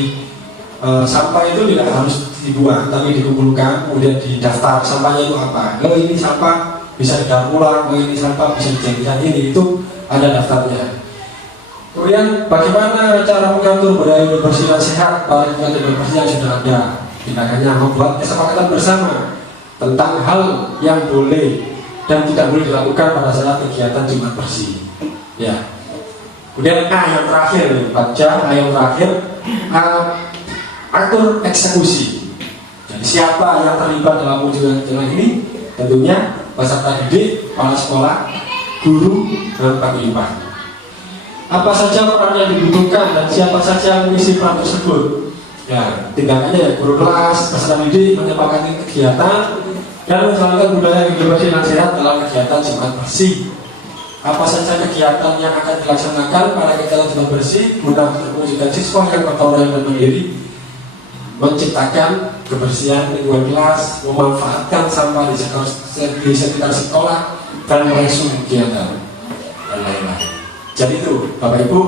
sampah itu tidak harus dibuang, tapi dikumpulkan, kemudian didaftar sampahnya itu apa. Ini sampah bisa didaur ulang, ini sampah bisa dijadikan ini, itu ada daftarnya. Kemudian bagaimana cara mengatur budaya bersih dan sehat pada kegiatan bersih yang sudah ada. Kita hanya membuat kesepakatan bersama tentang hal yang boleh dan tidak boleh dilakukan pada saat kegiatan Jumat bersih. Ya. Kemudian yang terakhir, baca yang terakhir, atur eksekusi. Jadi siapa yang terlibat dalam wujud ini? Tentunya peserta didik, kepala sekolah, guru, dan paguyuban. Apa saja peran yang dibutuhkan dan siapa saja yang mengisi peran tersebut? Ya, tindakannya ya guru kelas, peserta didik menyepakati kegiatan dan menjalankan budaya hidup bersih dan sehat dalam kegiatan Jumat bersih. Apa saja kegiatan yang akan dilaksanakan pada kegiatan Jumat bersih guna mewujudkan siswa yang bertanggung dan mandiri, menciptakan kebersihan lingkungan kelas, memanfaatkan sampah di sekitar sekolah, dan meraih kegiatan dan lain-lain. Jadi itu, Bapak Ibu,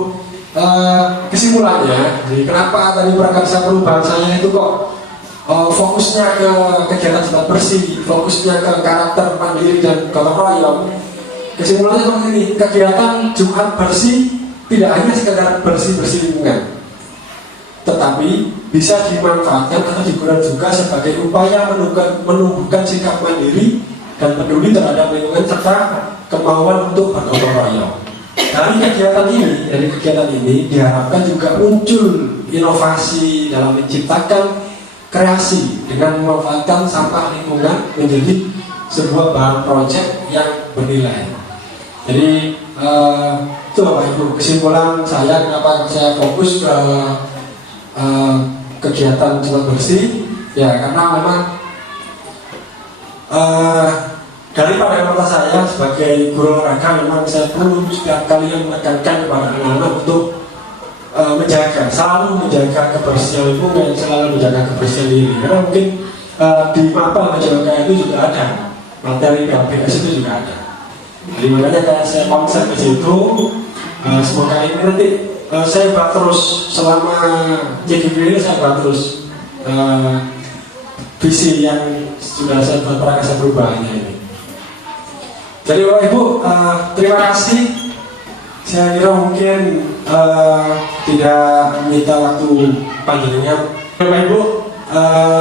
kesimpulannya, jadi kenapa tadi prakarsa perubahan saya itu kok fokusnya ke kegiatan Jumat bersih, fokusnya ke karakter mandiri dan gotong royong. Kesimpulannya seperti ini, kegiatan Jumat bersih tidak hanya sekedar bersih-bersih lingkungan, tetapi bisa dimanfaatkan atau digunakan juga sebagai upaya menumbuhkan sikap mandiri dan peduli terhadap lingkungan serta kemauan untuk bergotong royong. Dari kegiatan ini diharapkan juga muncul inovasi dalam menciptakan kreasi dengan memanfaatkan sampah lingkungan menjadi sebuah bahan proyek yang bernilai. Jadi itu Bapak Ibu kesimpulan saya kenapa saya fokus ke kegiatan Jumat bersih, ya karena memang daripada kata saya sebagai guru olahraga memang saya perlu setiap kali yang menekankan kepada anak-anak untuk selalu menjaga kebersihan lingkungan, selalu menjaga kebersihan diri. Karena mungkin di mapel menjaga itu juga ada, materi PHBS itu juga ada. Jadi makanya saya konsep di situ. Semoga ini nanti saya buat terus selama JGB ini, saya buat terus visi yang sudah saya buat prakarsa perubahannya ini. Jadi Bapak Ibu, terima kasih. Saya kira mungkin tidak minta waktu panjangnya. Bapak Ibu,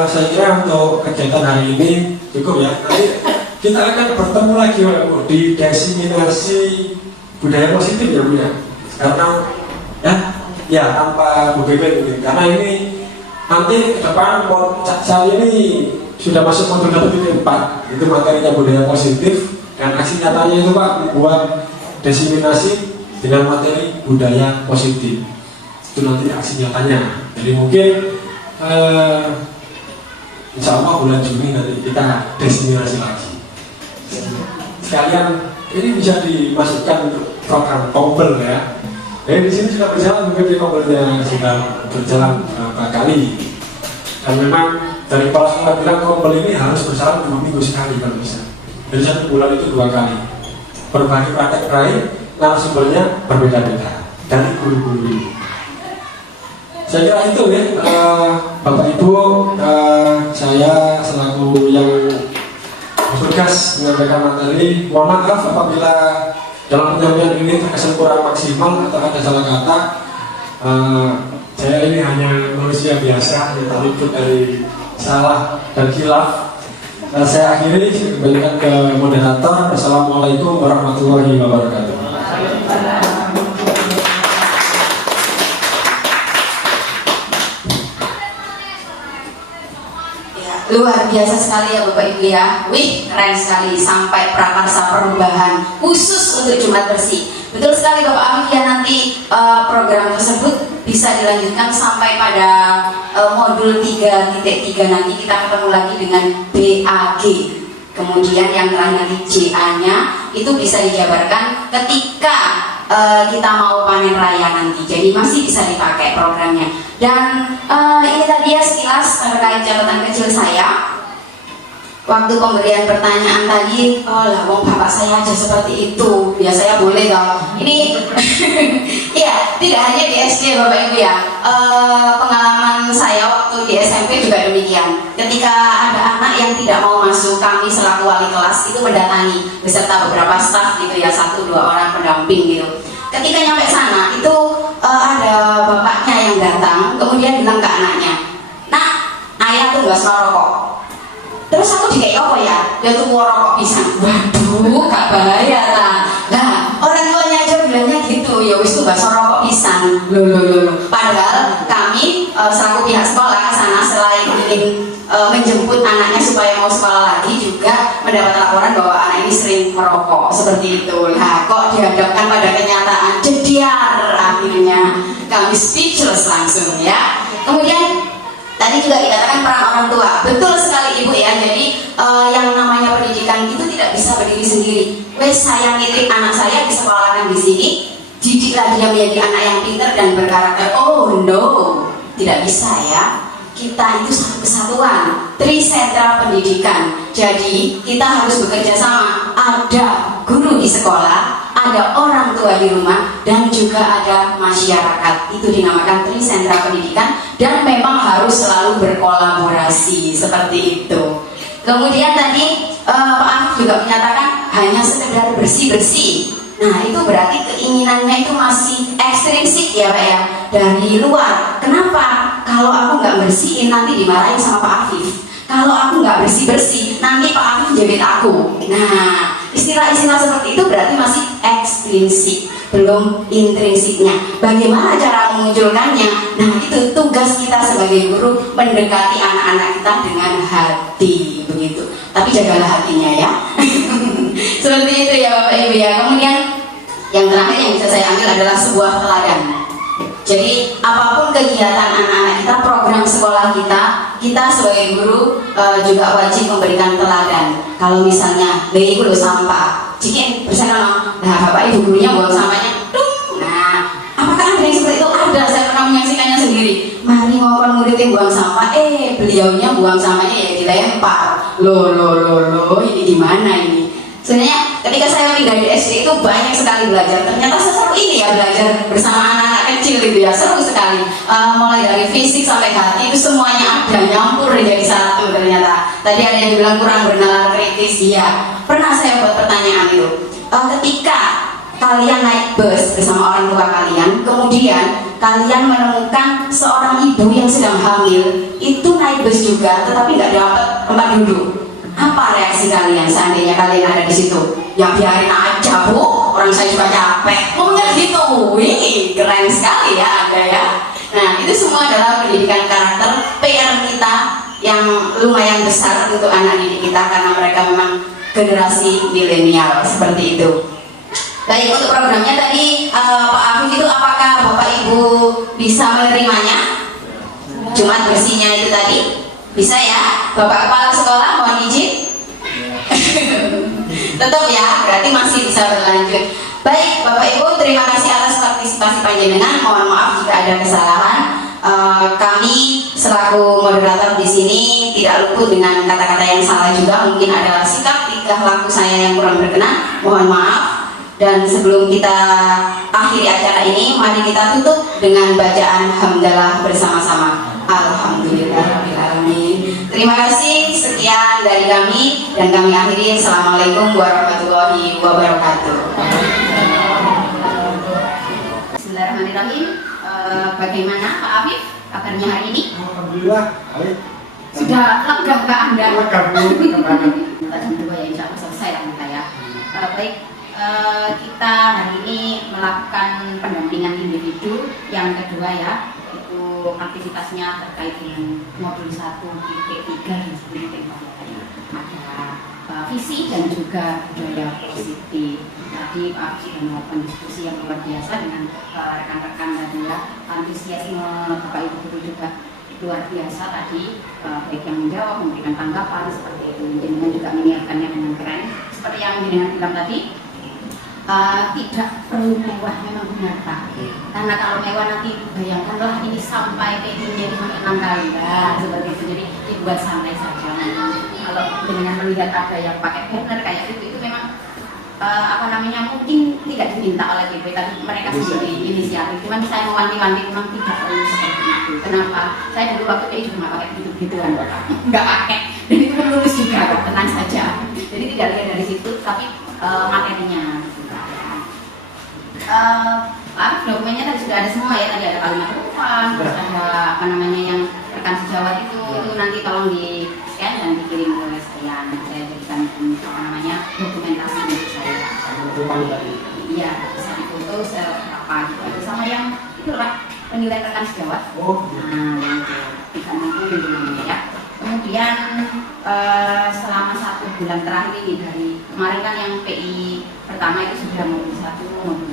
saya kira untuk kegiatan hari ini cukup ya. Nanti kita akan bertemu lagi Bapak Ibu di diseminasi budaya positif ya Bu ya. Karena ya tanpa Bu Bebe mungkin. Karena ini nanti ke depan saat ini sudah masuk modul 1.4, itu materinya budaya positif. Dan aksi nyatanya itu Pak membuat diseminasi dengan materi budaya positif. Itu nanti aksi nyatanya. Jadi mungkin insya Allah bulan Juni nanti kita diseminasi lagi. Sekalian ini bisa dimasukkan untuk program kompel ya. Jadi di sini sudah berjalan mungkin kompelnya sudah berjalan beberapa kali. Dan memang dari kepala sekolah bilang kompel ini harus berjalan 2 minggu sekali kalau bisa. Jadi 1 bulan itu 2 kali. Berbagi praktek baik, narasumbernya berbeda-beda dari guru-guru ini. Saya kira itu ya, Bapak Ibu, saya selaku yang bertugas menyampaikan materi. Mohon maaf apabila dalam penyampaian ini terkesan kurang maksimal atau ada salah kata. Saya ini hanya manusia biasa yang terliput dari salah dan khilaf. Saya akhiri kembalikan ke moderator. Assalamualaikum warahmatullahi wabarakatuh. Luar biasa sekali ya Bapak Ibu ya. Wih, keren sekali, sampai prakarsa perubahan khusus untuk Jumat bersih. Betul sekali Bapak Amir ya, nanti program tersebut bisa dilanjutkan sampai pada modul 3.3 nanti kita ketemu lagi dengan BAG. Kemudian yang terakhir nanti JA-nya itu bisa dijabarkan ketika kita mau panen raya nanti. Jadi masih bisa dipakai programnya. Dan ini tadi ya sekilas terkait catatan kecil saya. Waktu pemberian pertanyaan tadi, oh lah, wong bapak saya aja seperti itu, biasanya boleh dong. Ini, ya tidak hanya di SD Bapak Ibu ya. Pengalaman saya waktu tidak mau masuk, kami selaku wali kelas itu mendatangi beserta beberapa staf gitu ya, 1-2 orang pendamping gitu. Ketika nyampe sana itu ada bapaknya yang datang, kemudian bilang ke anaknya, "Nak, ayah tuh nggak suka rokok." Terus aku dikei apa ya? Dia tuh mau rokok pisang. Waduh, gak bahaya lah. Nah, orang tuanya aja bilangnya gitu, ya wis tuh gak suka rokok pisang. Loh. Padahal kami selaku pihak sekolah ke sana selain ingin menjemput anaknya supaya mau sekolah lagi, juga mendapat laporan bahwa anak ini sering merokok seperti itu. Nah, kok dihadapkan pada kenyataan jediar, akhirnya kami speechless langsung ya. Kemudian tadi juga dikatakan peran orang tua, betul sekali Ibu ya. Jadi yang namanya pendidikan itu tidak bisa berdiri sendiri. Wes saya nitip anak saya di sekolah di sini, didiklah dia menjadi anak yang pintar dan berkarakter. Oh no, tidak bisa ya. Kita itu satu kesatuan, trisentra pendidikan. Jadi kita harus bekerja sama. Ada guru di sekolah, ada orang tua di rumah, dan juga ada masyarakat. Itu dinamakan trisentra pendidikan, dan memang harus selalu berkolaborasi seperti itu. Kemudian tadi Pak Arif juga menyatakan hanya sekedar bersih-bersih. Nah itu berarti keinginannya itu masih ekstrinsik ya Pak ya, dari luar. Kenapa? Kalau aku nggak bersihin nanti dimarahin sama Pak Afif. Kalau aku nggak bersih-bersih nanti Pak Afif jebet aku. Nah istilah-istilah seperti itu berarti masih ekstrinsik, belum intrinsiknya. Bagaimana cara memunculkannya? Nah itu tugas kita sebagai guru, mendekati anak-anak kita dengan hati begitu. Tapi jagalah hatinya ya. Seperti itu ya Bapak Ibu ya. Kemudian yang terakhir yang bisa saya ambil adalah sebuah teladan. Jadi apapun kegiatan anak-anak kita, program sekolah kita sebagai guru juga wajib memberikan teladan. Kalau misalnya dari ibu sampah, jika bersama, nah Bapak Ibu gurunya buang sampahnya, nah apakah ada yang seperti itu? Ada, saya pernah menyaksikannya sendiri. Mari ngomong murid yang buang sampah, beliaunya buang sampahnya ya dilempar. Loh, ini gimana ini? Sebenarnya ketika saya tinggal di SD itu banyak sekali belajar. Ternyata seseru ini ya belajar bersama anak-anak kecil gitu ya, seru sekali. Mulai dari fisik sampai hati itu semuanya ada, nyampur jadi satu ternyata. Tadi ada yang bilang kurang bernalar kritis, iya. Pernah saya buat pertanyaan itu. Ketika kalian naik bus bersama orang tua kalian, kemudian kalian menemukan seorang ibu yang sedang hamil, itu naik bus juga, tetapi nggak dapat tempat duduk. Apa reaksi kalian seandainya kalian ada di situ? Ya biarin aja Bu, orang saya juga capek. Ngomongnya gitu, wih keren sekali ya ada ya. Nah itu semua adalah pendidikan karakter, PR kita yang lumayan besar untuk anak didik kita, karena mereka memang generasi milenial seperti itu. Baik, untuk programnya tadi Pak Afif itu apakah Bapak Ibu bisa menerimanya? Jumat bersihnya itu tadi? Bisa ya? Bapak Kepala Sekolah mohon izin? Tetap ya, berarti masih bisa berlanjut. Baik, Bapak Ibu, terima kasih atas partisipasi panjenengan. Mohon maaf jika ada kesalahan. Kami selaku moderator di sini tidak luput dengan kata-kata yang salah juga. Mungkin ada sikap tingkah laku saya yang kurang berkenan. Mohon maaf. Dan sebelum kita akhiri acara ini, mari kita tutup dengan bacaan hamdalah bersama-sama. Alhamdulillahirrahmanirrahim. Terima kasih, sekian dari kami, dan kami akhiri. Assalamualaikum warahmatullahi wabarakatuh. Bismillahirrahmanirrahim. Bagaimana Pak Afif kabarnya hari ini? Alhamdulillah, baik. Sudah lega Kak Anda? Lega Bu, Kita jam 2 ya, insya Allah selesai lah kita ya. Baik, kita hari ini melakukan pendampingan individu yang kedua ya. Aktivitasnya terkait dengan modul 1 titik 3 dan titik 4 tadi ada visi dan juga budaya positif. Tadi Pak sudah melakukan diskusi yang luar biasa dengan rekan-rekan, dan ya antusiasme Bapak Ibu guru juga luar biasa tadi, baik yang menjawab, memberikan tanggapan seperti itu. Jenengan juga menyiapkannya dengan keren seperti yang jenengan bilang tadi. Tidak perlu mewah, memang benar Pak. Karena kalau mewah nanti bayangkanlah ini sampai PT-nya sampai 6 kali ya, seperti itu. Jadi dibuat santai saja. Kalau dengan melihat ada yang pakai banner kayak itu memang mungkin tidak diminta oleh BP, tapi mereka sendiri inisiatif. Cuman saya mewanti-wanti memang tidak perlu seperti itu. Kenapa? Saya dulu waktu PI juga nggak pakai gitu-gituan, nggak pakai. Dan itu meskipun lulus juga, tenang saja. Jadi tidak lihat dari situ, tapi materinya. Dokumennya tadi sudah ada semua ya, tadi ada kalimat rumah, terus ada apa namanya yang rekan sejawat itu nanti tolong di scan dan dikirim ke saya. Saya jadikan apa namanya dokumentasi untuk saya. Iya, bisa difoto apa gitu. Sama yang itu Pak, penilaian rekan sejawat. Nah, bisa mampu ya. Kemudian selama 1 bulan terakhir ini dari kemarin kan yang PI pertama itu sudah modul 1, modul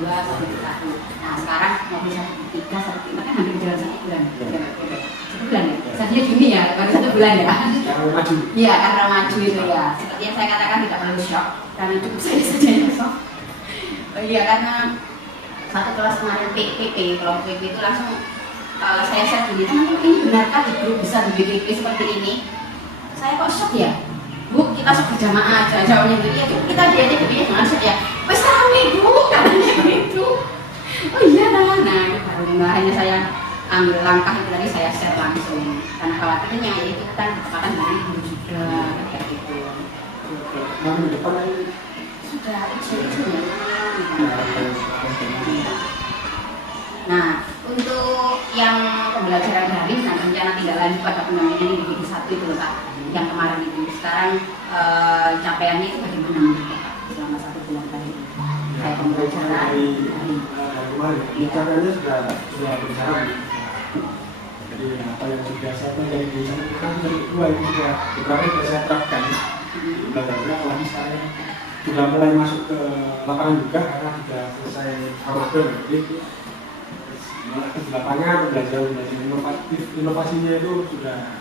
2, sampai 1. Nah sekarang modul 1, 3, 1, 5 kan hampir jalan 1 bulan. 1 bulan ya? Saatnya Juni ya, baru 1 bulan ya? Karena maju. Iya, karena maju itu ya. Seperti yang saya katakan tidak perlu shock, karena cukup saja yang shock. Iya, karena satu kelas kemarin PP, kalau PP itu langsung saya share gini, teman-teman ini benarkah di grup bisa di BPP seperti ini? Saya kok shock ya? Bu, kita shock berjamaah aja, jawabnya gitu, ya kita diajak BPP jangan shock ya. Wes rame Bu, katanya begitu. Oh iya nah, itu baru hanya saya ambil langkah itu tadi saya share langsung. Karena khawatirnya itu kan kesempatan dari guru juga, kayak gitu. Minggu depan lagi. Sudah, itu Nah, untuk yang pembelajaran daring dan rencana tidak lanjut pada pendampingan di divisi 1 itu loh Pak, yang kemarin itu. Sekarang capaiannya itu bagaimana Pak selama 1 bulan tadi? Kayak pembelajaran dari kemarin, caranya sudah berjalan. Jadi apa yang sudah saya pelajari di sana kan dari 2 itu sudah beberapa sudah saya terapkan. Belajarnya lagi saya sudah mulai masuk ke lapangan juga karena sudah selesai amatir. Jadi ke lapangan belajar inovatif, inovasinya itu sudah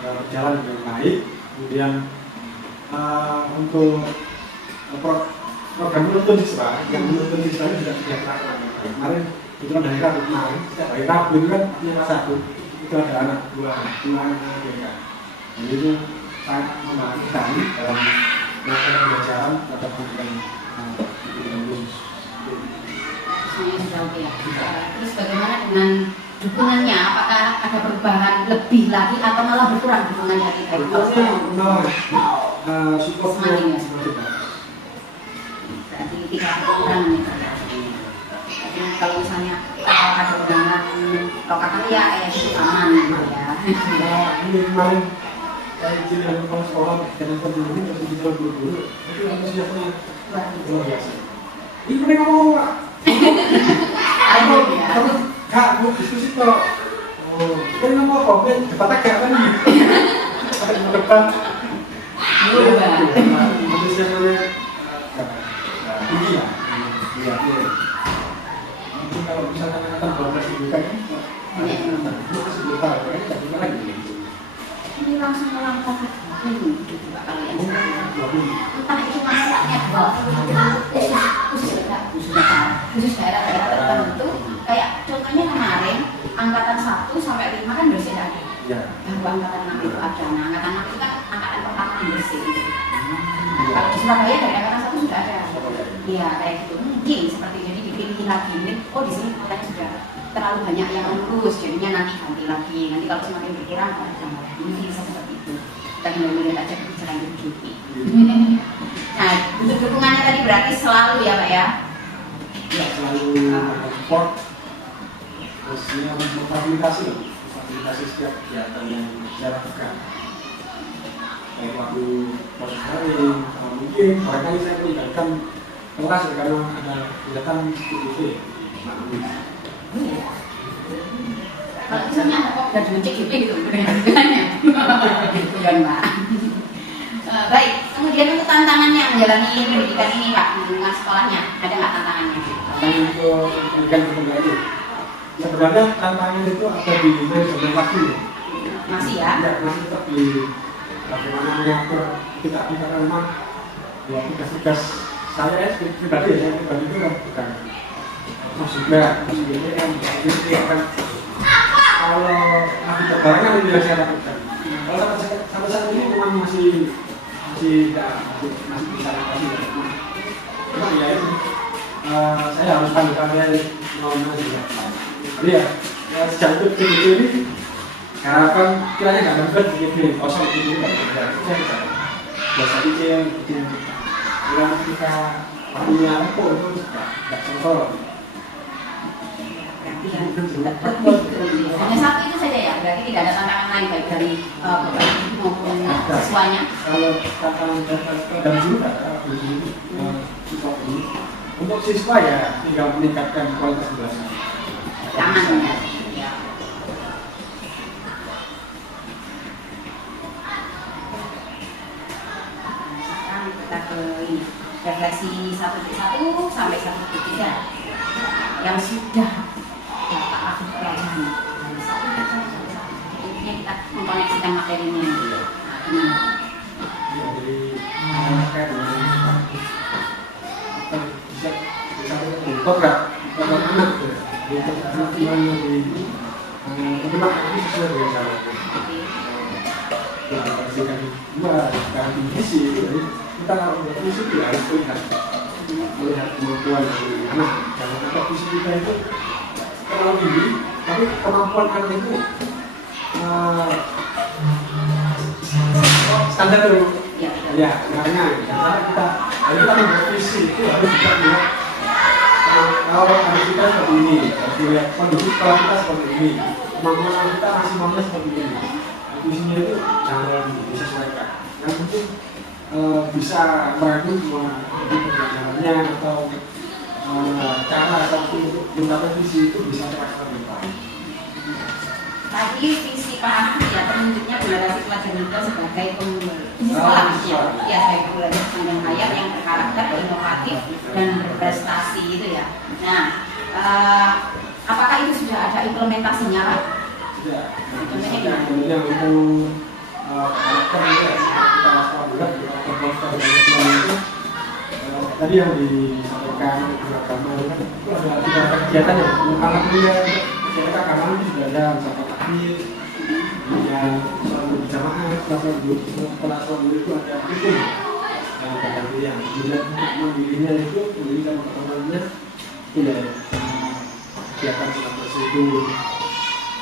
berjalan dengan baik. Kemudian untuk program menuntun siswa, yang menuntun siswa itu sudah terlaksana. Kemarin itu ada hari Rabu kemarin, setiap hari Rabu itu kan punya satu, itu ada anak dua anak mereka. Jadi itu sangat membantu kami dalam melakukan pembelajaran pada pendidikan khusus. semuanya sudah oke ya. Terus bagaimana dengan dukungannya? Apakah ada perubahan lebih lagi atau malah berkurang dukungan dari Support semakin ya? semakin bagus. Berarti tidak ada kekurangan ya. Jadi kalau misalnya ada undangan lokal ya kayak gitu aman gitu ya. Ini kemarin saya izin dari kepala sekolah dan penduduk itu bisa guru-guru itu antusiasnya luar biasa. Ini mereka ngomong Pak. Ayo ya. Terus Kak, mau diskusi kok. Oh, ini ngomong apa? Debat agak kan gitu. Debat. Antusiasnya tinggi ya. Iya. Mungkin kalau misalkan akan 12 ribu kan Ini langsung melangkah ke gitu Pak kalian. Entah itu masaknya khusus daerah-daerah tertentu. Kayak contohnya kemarin angkatan 1 sampai 5 kan bersih ada. Baru angkatan 6 itu ada. Nah angkatan 6 itu kan angkatan pertama yang bersih. Kalau di Surabaya dari angkatan 1 sudah ada. Iya kayak gitu. Mungkin seperti jadi dipilih lagi. Oh di sini katanya sudah terlalu banyak yang lulus, jadinya nanti ganti lagi. Nanti kalau semakin berkurang, mungkin bisa seperti itu. Kita tinggal melihat aja kebijakan BPP. Nah, untuk dukungannya tadi berarti selalu ya Pak ya? Ya, selalu support. Terus ini memfasilitasi setiap kegiatan yang secara tekan. Baik waktu proses daring, mungkin mereka ini saya meninggalkan kelas karena ada kegiatan BPP. Kalau misalnya ada kok dari CGP gitu dengan gitu kan Pak. Baik, kemudian untuk tantangannya menjalani pendidikan ini Pak dengan sekolahnya ada nggak tantangannya? Untuk pendidikan tunggal itu sebenarnya tantangan itu ada di manajemen waktu. Masih ya? Ya, masih tetap di bagaimana mengatur kita karena memang ya tugas-tugas saya pribadi ya, saya pribadi itu kan bukan juga ini kan kalau masih terbarangan itu yang saya lakukan. Kalau sampai saat ini memang masih bisa cuma ya itu saya harus pandai-pandai ngomongnya juga. Jadi ya sejak itu ini harapan kiranya nggak nempel di kosong itu nggak bisa biasa izin bilang kita punya apa itu nggak contoh. Hanya satu itu saja ya, berarti tidak ada tantangan lain baik dari maupun siswanya. Kalau tantangan dan juga untuk siswa ya tinggal meningkatkan kualitas belajar. Aman ya. Ya. Sekarang kita ke ini refleksi 1.1 sampai 1.3 yang sudah Bapak lakukan pelajari. Intinya kita mengkoneksikan materinya. Nah, Jadi kayak bisa untuk nggak anak di tempat ini sesuai dengan cara kita kasihkan dua ganti visi. Jadi kita kalau visi itu harus melihat kemampuan dari anak. Kalau kata visi kita itu terlalu tinggi, tapi kemampuan anak itu standar dulu. Ya, karena kita membuat visi itu harus bisa melihat kalau harus kita seperti ini, harus melihat kondisi sekolah kita seperti ini, kemampuan kita maksimalnya seperti ini. Visinya itu jangan disesuaikan. Yang penting bisa merangkum semua pembelajarannya atau cara atau untuk mencapai visi itu bisa terlaksana. tadi visi Pak Ahmad ya penunjuknya generasi pelajar muda sebagai sekolah ya sebagai pembelajar sepanjang hayat yang berkarakter, inovatif dan berprestasi itu ya. Nah, apakah itu sudah ada implementasinya Pak? Sudah. Contohnya gimana? Yang untuk karakter kita sekolah itu tadi yang disampaikan agama itu ada tiga kegiatan yang anak kuliah kegiatan agama itu sudah ada misalkan takbir, kemudian sholat berjamaah, setelah sholat dulu itu ada itu yang tergantung yang kemudian mandirinya itu kemudian sama teman-temannya itu ya kegiatan sholat bersyukur,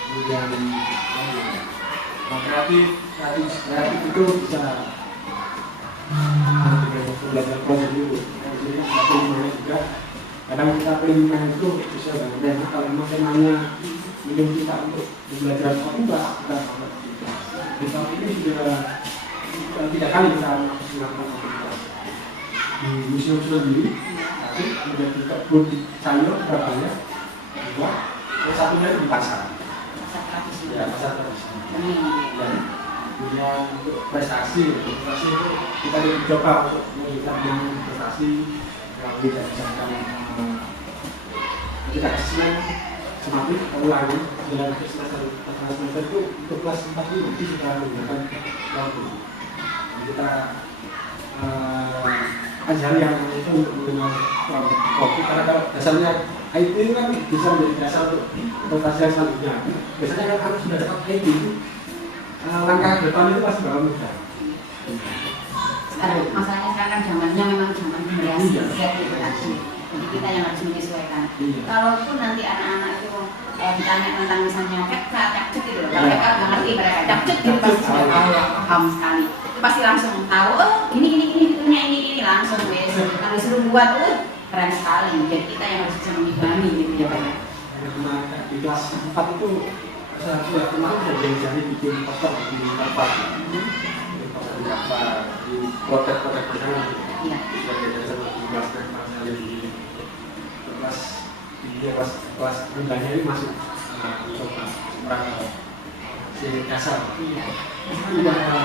kemudian kreatif itu bisa belajar proses dulu. Jadi pelimanya juga kadang kita pelimanya itu bisa bagaimana kalau memang temanya minum kita untuk belajar apa enggak kita dapat di tahun ini sudah 3 kali kita melakukan aktivitas di museum sendiri tapi kemudian di kebun sayur Surabaya dua yang satunya di pasar ya pasar tradisional kemudian untuk prestasi itu kita coba untuk melihat yang prestasi yang tidak bisa kita asesmen semakin ulangi dalam semester itu untuk kelas 4 itu kita menggunakan waktu kita ajari yang itu untuk mengenal waktu karena kalau dasarnya IT itu kan bisa menjadi dasar untuk prestasi selanjutnya biasanya kan harus sudah dapat IT itu langkah depan itu pasti bakal mudah. Sekarang masalahnya sekarang zamannya memang zaman generasi generasi. Jadi kita yang harus menyesuaikan. Kalaupun nanti anak-anak itu ditanya tentang misalnya capcut itu, kalau mereka nggak ngerti mereka capcut itu pasti sudah tahu paham sekali. Itu pasti langsung tahu. Oh ini fitnya ini langsung wes. Kalau disuruh buat keren sekali. Jadi kita yang harus bisa mengimbangi gitu ya Pak. Di kelas 4 itu saya kemarin sudah jadi bikin poster di tempat di protek-protek bersama Iya. sudah sama di kelas saya di kelas rendahnya ini masuk untuk perang si kasar Iya.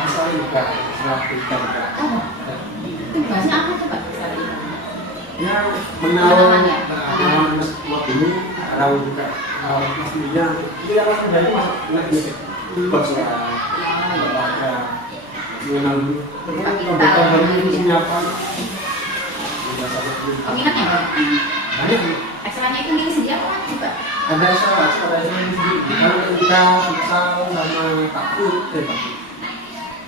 asal juga setelah kita Itu bahasnya apa tuh Pak? ya menawar ya? mas buat dulu tahu juga pastinya itu yang mas dari masuk lagi buat soal olahraga mengenal dulu komputer baru isinya apa Oh minatnya Pak? banyak Ekstranya itu milih sendiri apa juga? ada syarat sendiri kalau kita futsal sama takut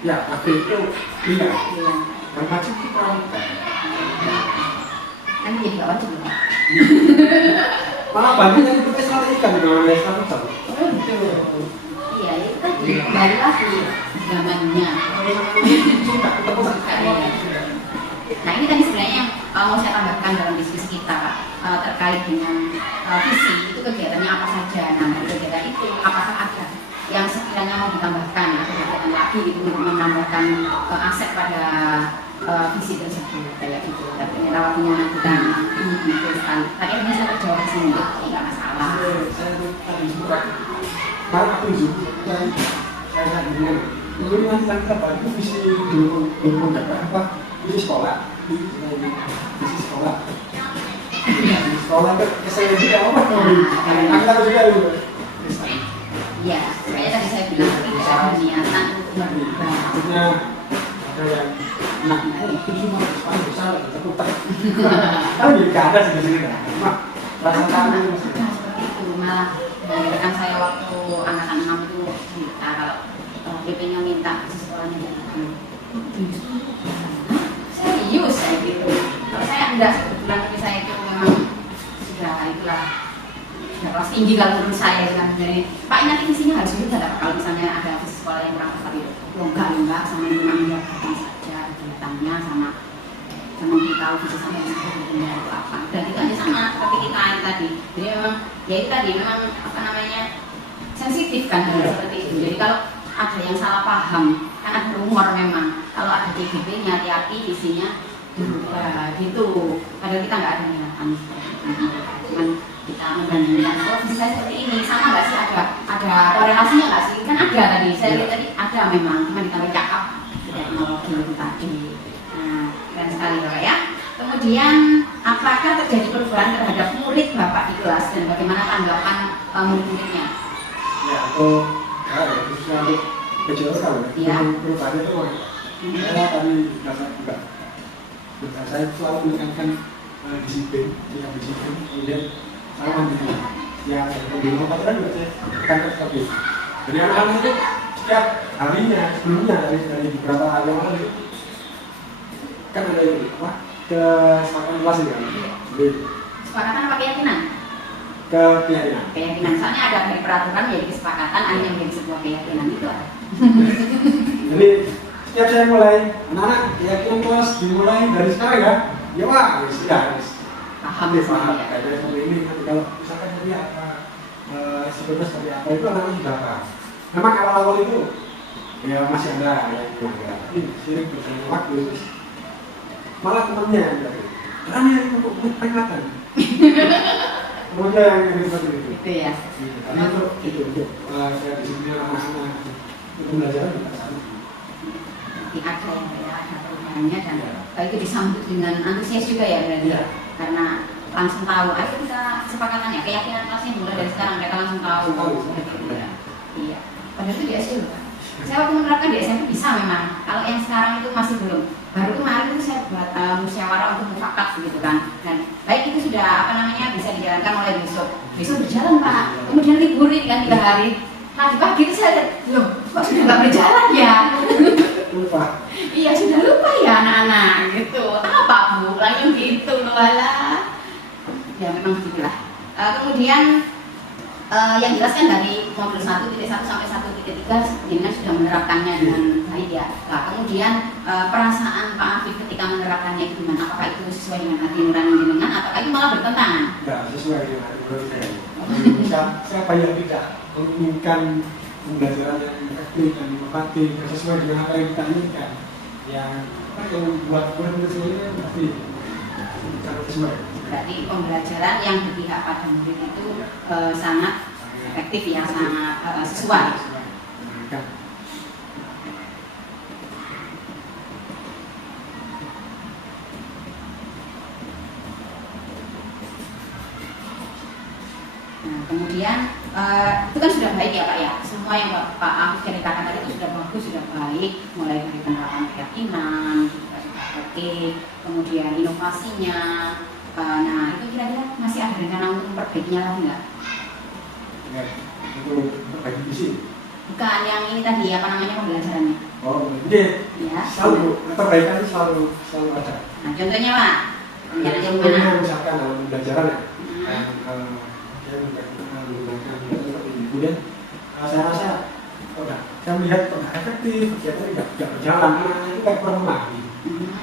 ya takut itu tidak Iya. yang wajib kita Kan jadi gak wajib Pak? malah banyak yang ikut S1 kan dengan S1 Iya, ya itu tadi kembali lagi zamannya. Nah ini tadi sebenarnya yang mau saya tambahkan dalam diskusi kita terkait dengan visi itu kegiatannya apa saja. Nah dari kegiatan itu apakah ada yang sekiranya mau ditambahkan atau kegiatan lagi itu untuk menambahkan aset pada visi tersebut kayak gitu. Tapi rawatnya kita dituliskan. Tadi ini saya terjawab sini, nggak masalah. Saya tadi suka karena aku juga saya dengan dulu nanti kita balik visi dulu apa visi sekolah visi sekolah ke saya juga apa angkat juga dulu. Iya, makanya tadi saya bilang tidak ada niatan untuk merubah. Maksudnya ada yang itu cuma paling besar terputar. Kan jadi nggak ada sih di sini kan. Rasa takut Seperti itu malah kan saya waktu anak-anak itu minta kalau DP-nya minta ke sekolahnya gitu. Serius saya gitu. Kalau saya enggak kebetulan tapi saya itu memang sudah itulah sudah kelas tinggi kalau menurut saya kan. Jadi Pak ini nanti visinya harus juga ada kalau misalnya ada visi sekolah yang kurang tepat itu. Enggak sama memang menjabarkan saja kegiatannya sama memberitahu visi saya yang sebetulnya itu apa. Dan itu hanya sama seperti kita tadi. Jadi memang ya itu tadi memang apa namanya sensitif kan seperti itu. Jadi kalau ada yang salah paham kan ada rumor memang kalau ada CGP-nya hati-hati visinya dirubah gitu. Padahal kita nggak ada niatan seperti itu. Cuman kita membandingkan oh visi saya seperti ini sama nggak sih ada korelasinya nggak sih kan ada tadi saya lihat tadi ada memang cuma ditambah cakap tidak teknologi itu tadi. Keren sekali Bapak ya. Kemudian apakah terjadi perubahan terhadap murid Bapak di kelas dan bagaimana tanggapan murid-muridnya? ya atau khususnya untuk kejuruan Ya. perubahannya itu saya tadi rasa juga saya selalu menekankan disiplin tidak disiplin kemudian saya mandiri ya di rumah juga saya tekankan seperti itu. Jadi anak-anak itu setiap harinya sebelumnya dari beberapa hari yang lalu kan ada yang kesepakatan kelas ini kan. Jadi Kesepakatan apa keyakinan? keyakinan. Keyakinan. Soalnya ada dari peraturan menjadi kesepakatan, akhirnya menjadi sebuah keyakinan itu ada. Jadi setiap saya mulai anak-anak keyakinan kelas dimulai dari sekarang ya. Ya wah, sudah Paham ya semua paham ya. kayak seperti ini. Nanti kalau misalkan jadi apa sebetulnya seperti apa itu anak-anak sudah paham. Memang awal-awal itu ya masih ada yang bergerak. Ini sering berjalan waktu itu malah temannya yang bilang, karena yang untuk peringatan. Kemudian yang seperti itu. Itu ya. Karena itu untuk saya di sini anak-anak untuk belajar juga sama. Nanti ada yang beda, ada perubahannya dan itu disambut dengan antusias juga ya berarti ya. Karena langsung tahu, ayo kita kesepakatannya, keyakinan kelasnya mulai dari sekarang mereka langsung tahu. Iya. Padahal itu di SD loh Pak. Saya waktu menerapkan di SMP bisa memang. Kalau yang sekarang itu masih belum. Baru kemarin itu saya buat musyawarah untuk mufakat begitu kan. Dan baik itu sudah apa namanya bisa dijalankan mulai besok. Besok berjalan Pak. Kemudian liburin kan 3 hari. Nah di pagi itu saya loh kok sudah nggak berjalan ya? Lupa. Iya sudah lupa ya anak-anak gitu. Apa Bu? Langsung gitu loh alah. Ya memang begitulah. Kemudian yang jelas kan dari modul 1.1 sampai 1.3 sebenarnya sudah menerapkannya dengan baik ya. Nah, kemudian perasaan Pak Afif ketika menerapkannya itu gimana? Apakah itu sesuai dengan hati nurani jenengan atau itu malah bertentangan? Tidak sesuai dengan hati nurani saya. Saya banyak tidak menginginkan pembelajaran yang efektif dan inovatif sesuai dengan apa yang kita inginkan. Yang buat murid-murid sendiri pasti sangat sesuai. Berarti pembelajaran yang berpihak pada murid itu sangat efektif ya, sangat sesuai. Nah, kemudian itu kan sudah baik ya Pak ya. Semua yang Pak Afif ceritakan tadi itu sudah bagus, sudah baik. Mulai dari penerapan keyakinan, sudah oke. Kemudian inovasinya. Nah itu kira-kira masih ada rencana untuk memperbaikinya lagi nggak? Ya, untuk perbaiki visi. Bukan yang ini tadi apa namanya pembelajarannya? Oh, jadi Ya. selalu perbaikan itu selalu ada. Nah contohnya Pak, rencananya Contohnya gimana? misalkan dalam pembelajaran ya, saya menggunakan seperti ini. Kemudian saya rasa saya melihat udah efektif, kegiatan tidak berjalan, anak-anak itu kayak perempuan.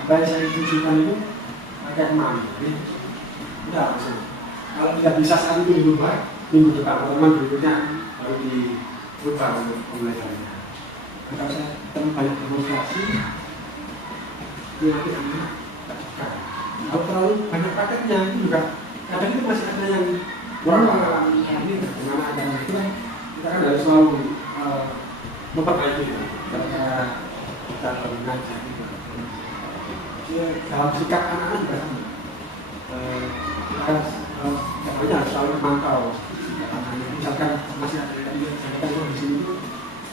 Apa yang saya tunjukkan itu kayak main, jadi udah langsung. Kalau tidak bisa saat itu dirubah, minggu depan teman berikutnya baru dirubah untuk pembelajarannya. Kalau saya ketemu banyak demonstrasi, dia nanti anak tak suka. Kalau terlalu banyak prakteknya itu juga kadang itu masih ada yang kurang pengalaman. Ini bagaimana adanya itu kan kita kan harus selalu memperbaiki cara kita mengajar itu. Dalam sikap anak-anak juga sama. Kita harus selalu memantau. Misalkan masih ada yang di sini,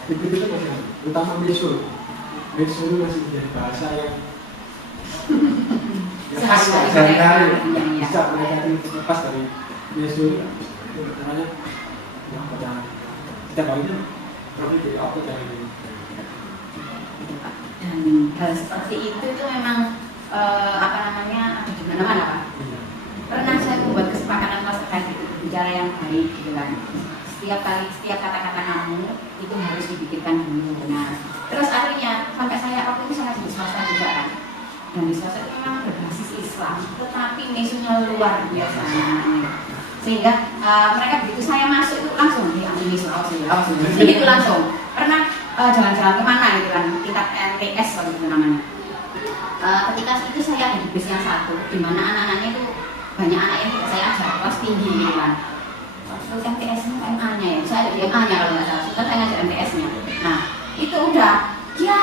itu masih ada. Terutama mesul itu masih menjadi bahasa yang khas sehari-hari. Bisa mereka itu lepas dari mesul itu namanya setiap harinya tapi dari apa dari Dan hal seperti itu memang apa namanya ada di mana-mana Pak. Pernah saya membuat kesepakatan pas terkait itu bicara yang baik gitu kan. Setiap kata-kata kamu itu harus dibikinkan dulu benar. Terus akhirnya sampai saya waktu itu sangat di swasta juga kan. Dan di swasta itu memang berbasis Islam, tetapi mesunya luar biasa. Sehingga mereka begitu saya masuk itu langsung diambil mesu awas itu langsung. Pernah jalan-jalan kemana gitu kan, tingkat MTS waktu itu namanya. Ketika itu saya ada di bis yang satu, di mana anak-anaknya itu banyak anak yang tidak saya ajar, kelas tinggi gitu kan. Terus MTS-nya MA-nya ya, saya ada di MA-nya kalau nggak salah, sebentar saya ngajar MTS-nya. Nah, itu udah dia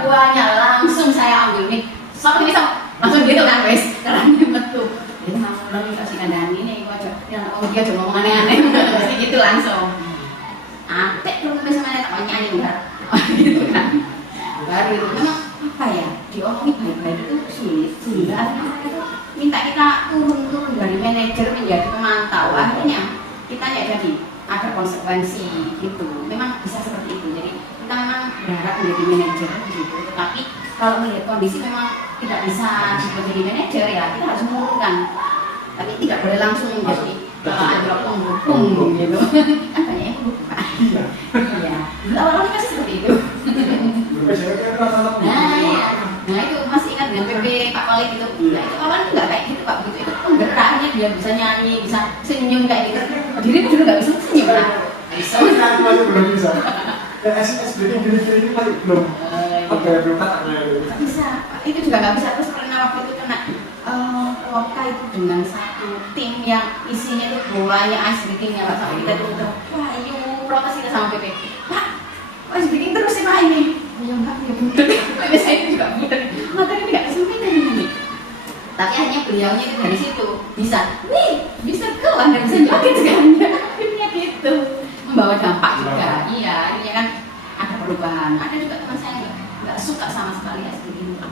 buahnya langsung saya ambil nih. Ini langsung gitu kan wes, karena ini betul. Jadi langsung kasih kandang ini aja, dia aja ngomong aneh-aneh, pasti gitu langsung. Apek lu misalnya tak nyanyi enggak, gitu kan. Baru itu memang apa ya, diomongin baik-baik itu sulit, sehingga akhirnya mereka itu minta kita turun dari manajer menjadi pemantau. Akhirnya kita ya jadi ada konsekuensi gitu. Memang bisa seperti itu. Jadi kita memang berharap menjadi manajer gitu. Tetapi kalau melihat kondisi memang tidak bisa menjadi manajer ya kita harus mengurungkan. Tapi tidak boleh langsung menjadi anjlok punggung gitu. Kan banyak yang punggung Pak. Iya. Awal-awalnya masih seperti itu. Nah itu masih ingat dengan PP Pak Wali gitu. Nah itu awalnya nggak kayak gitu Pak, begitu itu penggeraknya dia bisa nyanyi, bisa senyum kayak gitu. Diriku dulu nggak bisa senyum Pak. Bisa. Masih belum bisa. Dan SBD gini-gini masih belum. Oke, belum tak Bisa. Itu juga nggak bisa. Terus pernah waktu itu kena Loka itu dengan satu tim yang isinya itu bolanya ice breaking-nya Pak. Sampai kita itu wah yuk protes kita sama PP. Pak, ice breaking terus sih Pak ini. Ya enggak, ya bener. Tapi saya itu juga bener. Materi tidak kesampaian ini. Tapi akhirnya beliaunya itu dari situ bisa keluar dan bisa joget kan. Akhirnya gitu. Membawa dampak juga. Iya, akhirnya kan ada perubahan. Ada juga teman saya nggak suka sama sekali ice breaking.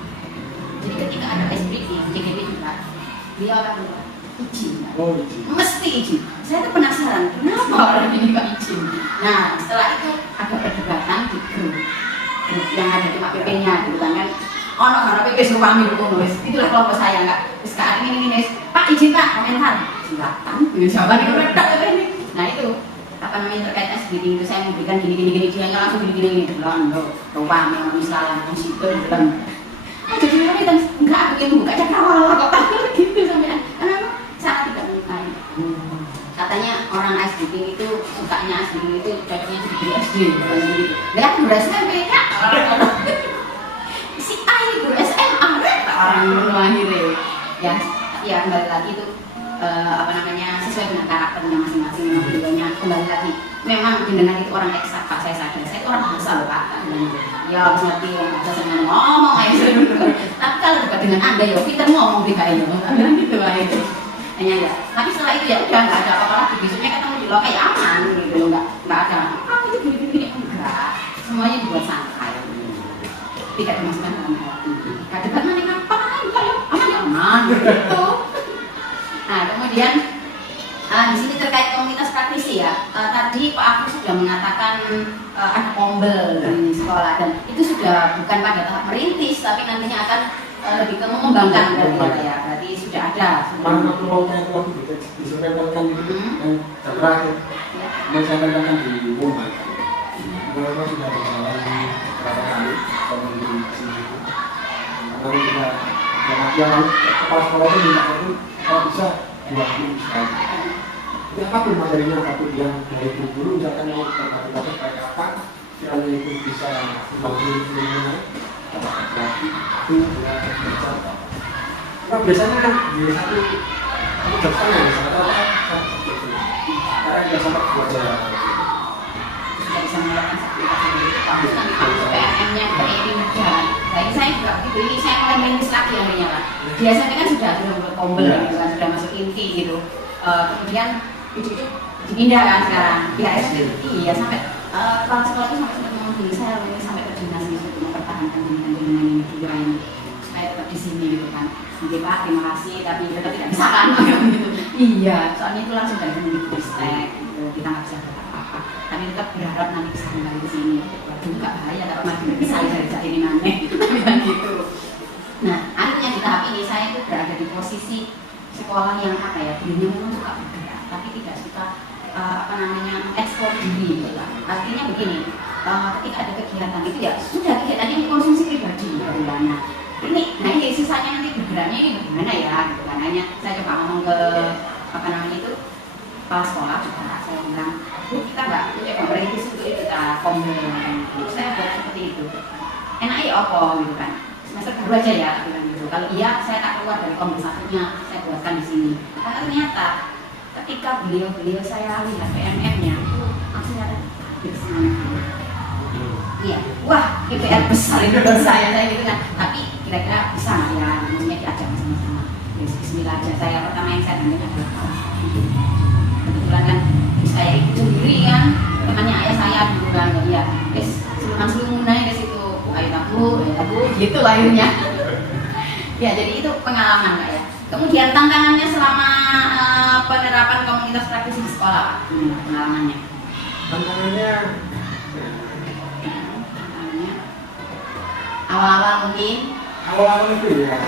Jadi ketika ada ice breaking, JGB juga, dia akan berubah. Izin. Mesti izin. Saya tuh penasaran, kenapa orang ini kok izin? Nah, setelah itu ada perdebatan di grup yang ada cuma PP-nya gitu kan. Ono karena PP suruh kami dukung nulis. Itulah kelompok saya enggak. Sekarang ini Pak izin Pak komentar. Silakan. Jawaban itu redak ini. Nah itu apa namanya terkait SBD itu saya memberikan gini dia langsung gini bilang doang memang misalnya musik itu bilang jadi mereka bilang enggak aku yang buka cakrawala kok gitu sampai karena sangat tidak menyukai. Katanya orang SBD itu sukanya SBD itu cocoknya di SD bukan di lihat guru SMP ya orang si A ini guru SMA orang akhirnya ya kembali lagi itu apa namanya sesuai dengan karakternya masing-masing memang keduanya kembali lagi memang jenengan itu orang eksak Pak saya sadar saya itu orang biasa loh Pak ya harus ngerti orang biasa dengan ngomong aja dulu tapi kalau dekat dengan Anda ya kita ngomong di kayaknya gitu lah itu hanya ya tapi setelah itu ya udah nggak ada apa-apa lagi besoknya ketemu di lokal ya aman gitu nggak ada apa itu gini enggak semuanya dibuat santai tidak dimasukkan dalam hati kadang-kadang mana ngapain kalau aman gitu. Nah kemudian di sini terkait komunitas praktisi ya tadi Pak Agus sudah mengatakan ada kombel di sekolah dan itu sudah bukan pada tahap merintis tapi nantinya akan lebih ke mengembangkan berarti sudah ada. Mana mau waktu disampaikan itu yang terakhir, saya sampaikan di rumah. Memang sudah berjalan beberapa kali kalau di sini itu. Karena kita yang kepala sekolah itu minta itu kalau bisa 2 minggu sekali. Jadi apapun materinya, apapun yang dari guru misalkan mau berkata-kata kayak apa, kiranya itu bisa dibangun dengan berarti itu bisa apa. Nah, biasanya kan di satu jam setengah misalnya saya nggak sampai 2 jam. Tidak bisa melakukan aktivitas itu bagus nanti kalau PNM-nya beriring jalan. Nah ini saya juga begitu, ini saya mulai merintis lagi akhirnya Pak. Biasanya kan sudah berkombel gitu kan, sudah masuk inti gitu. Kemudian itu dipindah kan sekarang, pihak SD iya sampai kepala sekolah itu sampai ngomong dulu saya ini sampai ke dinas gitu untuk mempertahankan dengan ini juga ini supaya tetap di sini gitu kan. Nanti Pak terima kasih tapi tetap tidak bisa kan gitu. Iya, soalnya itu langsung dari Kemenristek gitu, kita nggak bisa apa-apa. Tapi tetap berharap nanti bisa kembali ke sini. Waduh nggak bahaya kalau maju bisa dari ini nanti gitu. Nah akhirnya di tahap ini saya itu berada di posisi sekolah yang apa ya, dirinya memang suka bergerak, tapi tidak suka ekspor diri gitu kan. Artinya begini, ketika ada kegiatan itu ya sudah kegiatan yang konsumsi pribadi dari mana. Ini sisanya nanti bergeraknya ini bagaimana ya gitu kan. Hanya saya coba ngomong ke itu kepala sekolah juga saya bilang kita nggak coba merintis untuk itu kita kombel gitu. Saya buat seperti itu enaknya ya apa gitu kan, semester baru aja ya bilang gitu. Kalau iya saya tak keluar dari kombel satunya, saya buatkan di sini. Karena ternyata ketika beliau saya lihat PMM-nya langsung ada di sana. Iya, wah IPR besar itu buat saya gitu kan. Tapi kira-kira bisa nggak ya, maksudnya diajak sama-sama. Bismillah aja. Saya pertama yang saya tanya adalah kebetulan kan saya ikut sendiri kan, temannya ayah saya dulu kan, ya seluman naik ke situ, ayo aku gitu lahirnya. Ya jadi itu pengalaman Kak ya. Kemudian tantangannya selama penerapan komunitas praktisi di sekolah Pak, pengalamannya. Tantangannya Awal-awal mungkin awal-awal itu ya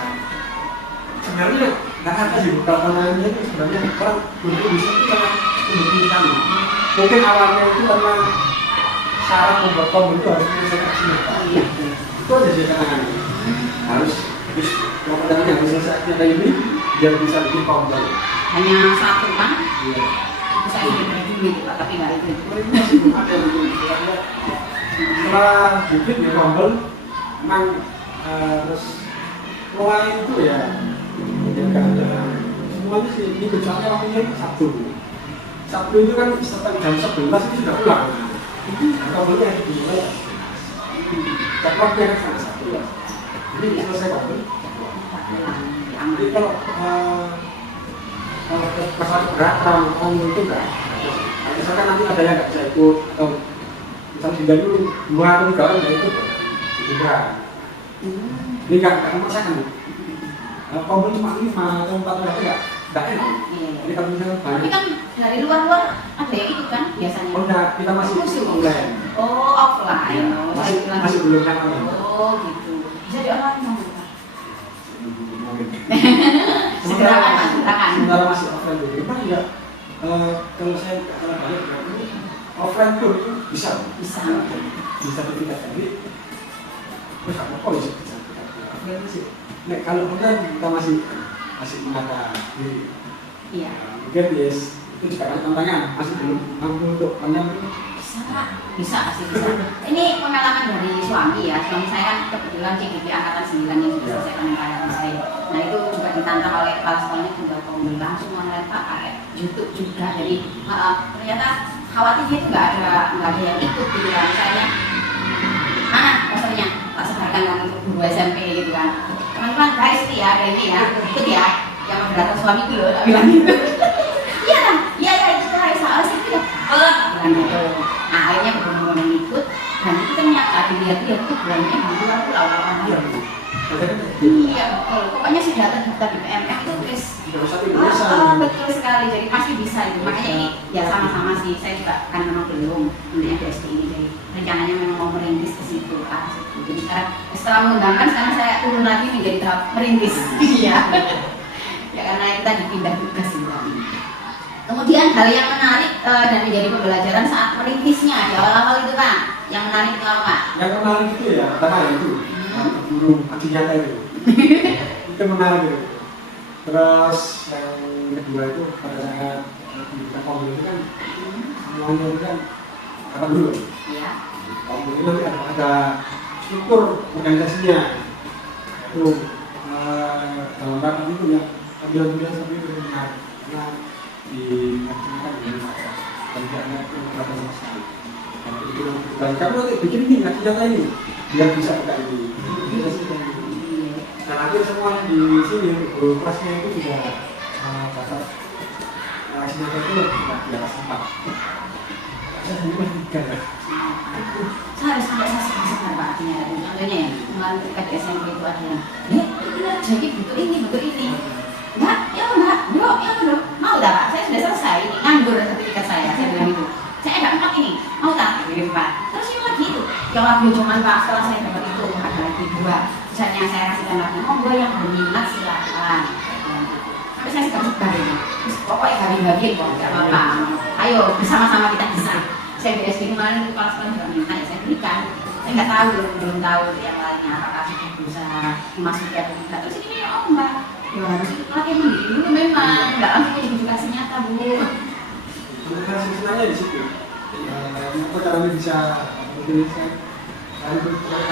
sebenarnya nggak ada sih tantangannya itu sebenarnya orang guru bisa itu sangat membutuhkan. Mungkin awalnya itu karena syarat membuat kombel itu harus menyelesaikan sini. Itu aja sih tantangannya. Harus kompetennya harus selesai ini biar bisa bikin kombel. hanya satu kan? Iya. Bisa bikin dulu Pak, tapi nggak itu. Ada gitu. Setelah bikin di kombel memang terus mulai itu ya nggak ada semuanya sih. Ini kecuali waktunya Sabtu itu kan setelah jam 11 itu sudah pulang. Kombelnya dimulai cakapnya kan Sabtu ya. Jadi selesai kombel. Jadi kalau masalah keberatan kombel itu enggak. Misalkan nanti ada yang nggak bisa ikut atau misalnya tidak dulu 2 atau 3 orang nggak ikut. Enggak. Ini enggak memaksakan. Kombel cuma 5 atau 4 orang enggak enak. Jadi kalau misalnya Tapi kan dari luar ada yang itu kan biasanya. Oh enggak, kita masih online. Oh offline. Masih belum kan online. Oh gitu. Bisa di online dong Pak. Silakan. Sementara masih offline dulu. Memang enggak. Kalau saya balik offline tuh itu bisa tidak jadi terus apa bisa offline sih. Nah kalau online kita masih menata diri. Iya. Mungkin yes itu juga ada tantangan, masih belum mampu untuk online. Bisa. Ini pengalaman dari suami ya. Suami saya kan kebetulan CGP angkatan 9 yang sudah selesai penempatan saya. Nah itu juga ditantang oleh kepala sekolahnya juga kombel langsung online Pak pakai YouTube juga. Jadi ternyata khawatir dia itu nggak ada yang ikut gitu kan. Misalnya mana posternya tak sebarkan kan untuk guru SMP gitu kan. Teman-teman guys nih ya ada ini ya ikut ya yang memberatkan suami dulu tak bilang gitu. Iya itu guys soal itu ya. Bilang gitu. Nah akhirnya benar-benar ikut dan itu ternyata dilihat-lihat tuh bulannya di luar pulau orang. Iya betul. Pokoknya sudah terdaftar di PMM itu guys. Betul sekali. Jadi pasti bisa itu. Makanya ini ya sama-sama sih. Saya juga kan memang belum ini SD ini. Jadi rencananya memang mau merintis ke situ. Jadi sekarang setelah mengembangkan sekarang saya turun lagi menjadi tahap merintis. Iya. Ya karena kita dipindah tugas juga. Kemudian hal yang menarik dan menjadi pembelajaran saat merintisnya di awal-awal itu Pak. Yang menarik itu apa Pak? Yang menarik itu ya, pertama ya itu burung aksi nyata itu. Itu menarik itu. Terus yang kedua itu pada saat kita ngomong itu kan semuanya itu kan apa dulu? Iya. Ngomong itu nanti ada struktur organisasinya. Itu dalam rapat itu ya ambil-ambil seperti itu menarik. Karena dilaksanakan dengan masa kerjanya itu berapa sama sekali. Dan kamu nanti bikin ini aksi nyata ini biar bisa buka ini. Nah nanti semua di sini guru kelasnya itu juga dapat aksi nyata itu tidak di atas 4. Saya cuma 3 ya. Saya harus sampai saya sebentar Pak artinya. Contohnya ya, kemarin ketika di SMP itu ada yang jadi butuh ini. Enggak, ya enggak, yuk, ya enggak. Mau tak Pak? Saya sudah selesai, ini nganggur sertifikat saya bilang itu. Saya ada 4 ini, mau tak? Kirim Pak. Terus yang lagi itu, yang lagi cuman Pak setelah saya dapat itu ada lagi 2. Misalnya saya kasihkan lagi, gue yang berminat silakan. Sampai saya sebar ini. Pokoknya hari-hari kok, nggak apa-apa. Ayo bersama-sama kita bisa. Saya di SD kemarin itu kelas juga minta ya saya berikan. Saya nggak tahu, belum tahu yang lainnya apakah bisa dimasuki atau tidak. Terus ini oh mbak, ya harus latihan dulu memang, nggak langsung edukasi nyata bu. Edukasi sebenarnya di situ. Apa caranya bisa Indonesia? Ada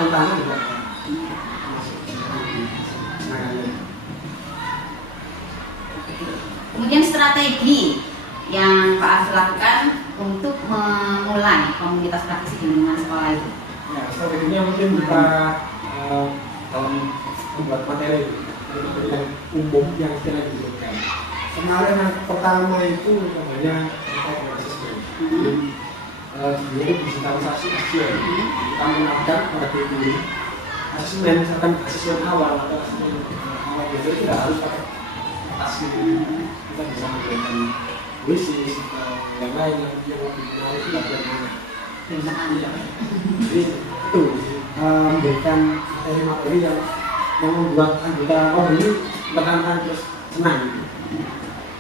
tantangan juga. Kemudian strategi yang Pak Arif lakukan untuk memulai komunitas praktisi di lingkungan sekolah itu. Ya, strateginya mungkin kita dalam membuat materi yang umum yang kita dibutuhkan. Kemarin yang pertama itu namanya asesmen. Jadi digitalisasi action. Kita mengenalkan pada guru asesmen, misalkan asesmen awal atau asesmen awal itu tidak harus pakai atas gitu. Kita bisa menggunakan wisis atau yang lain yang lebih menarik itu bagian mana. Jadi itu memberikan materi-materi yang membuat anggota ini bertantang terus senang gitu.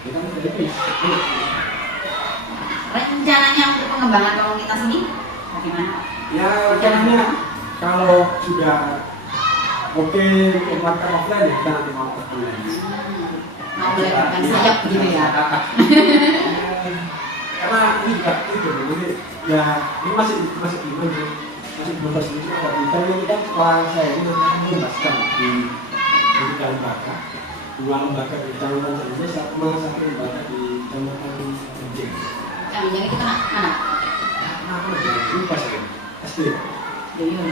Kita menjadi Rencananya untuk pengembangan komunitas ini bagaimana? ya rencananya kalau sudah oke tempatkan offline ya kita nanti mau online. Mau melebarkan sayap begitu ya? Karena ini juga itu jadi ya ini masih belum sih masih belum pasti kalau kita kan sekolah saya ini membebaskan di lembaga 2 lembaga di Kecamatan Jenjang sama 1 lembaga di Kecamatan Jenjang. Yang itu mana? Apa ya? Lupa saya. SD. Iya.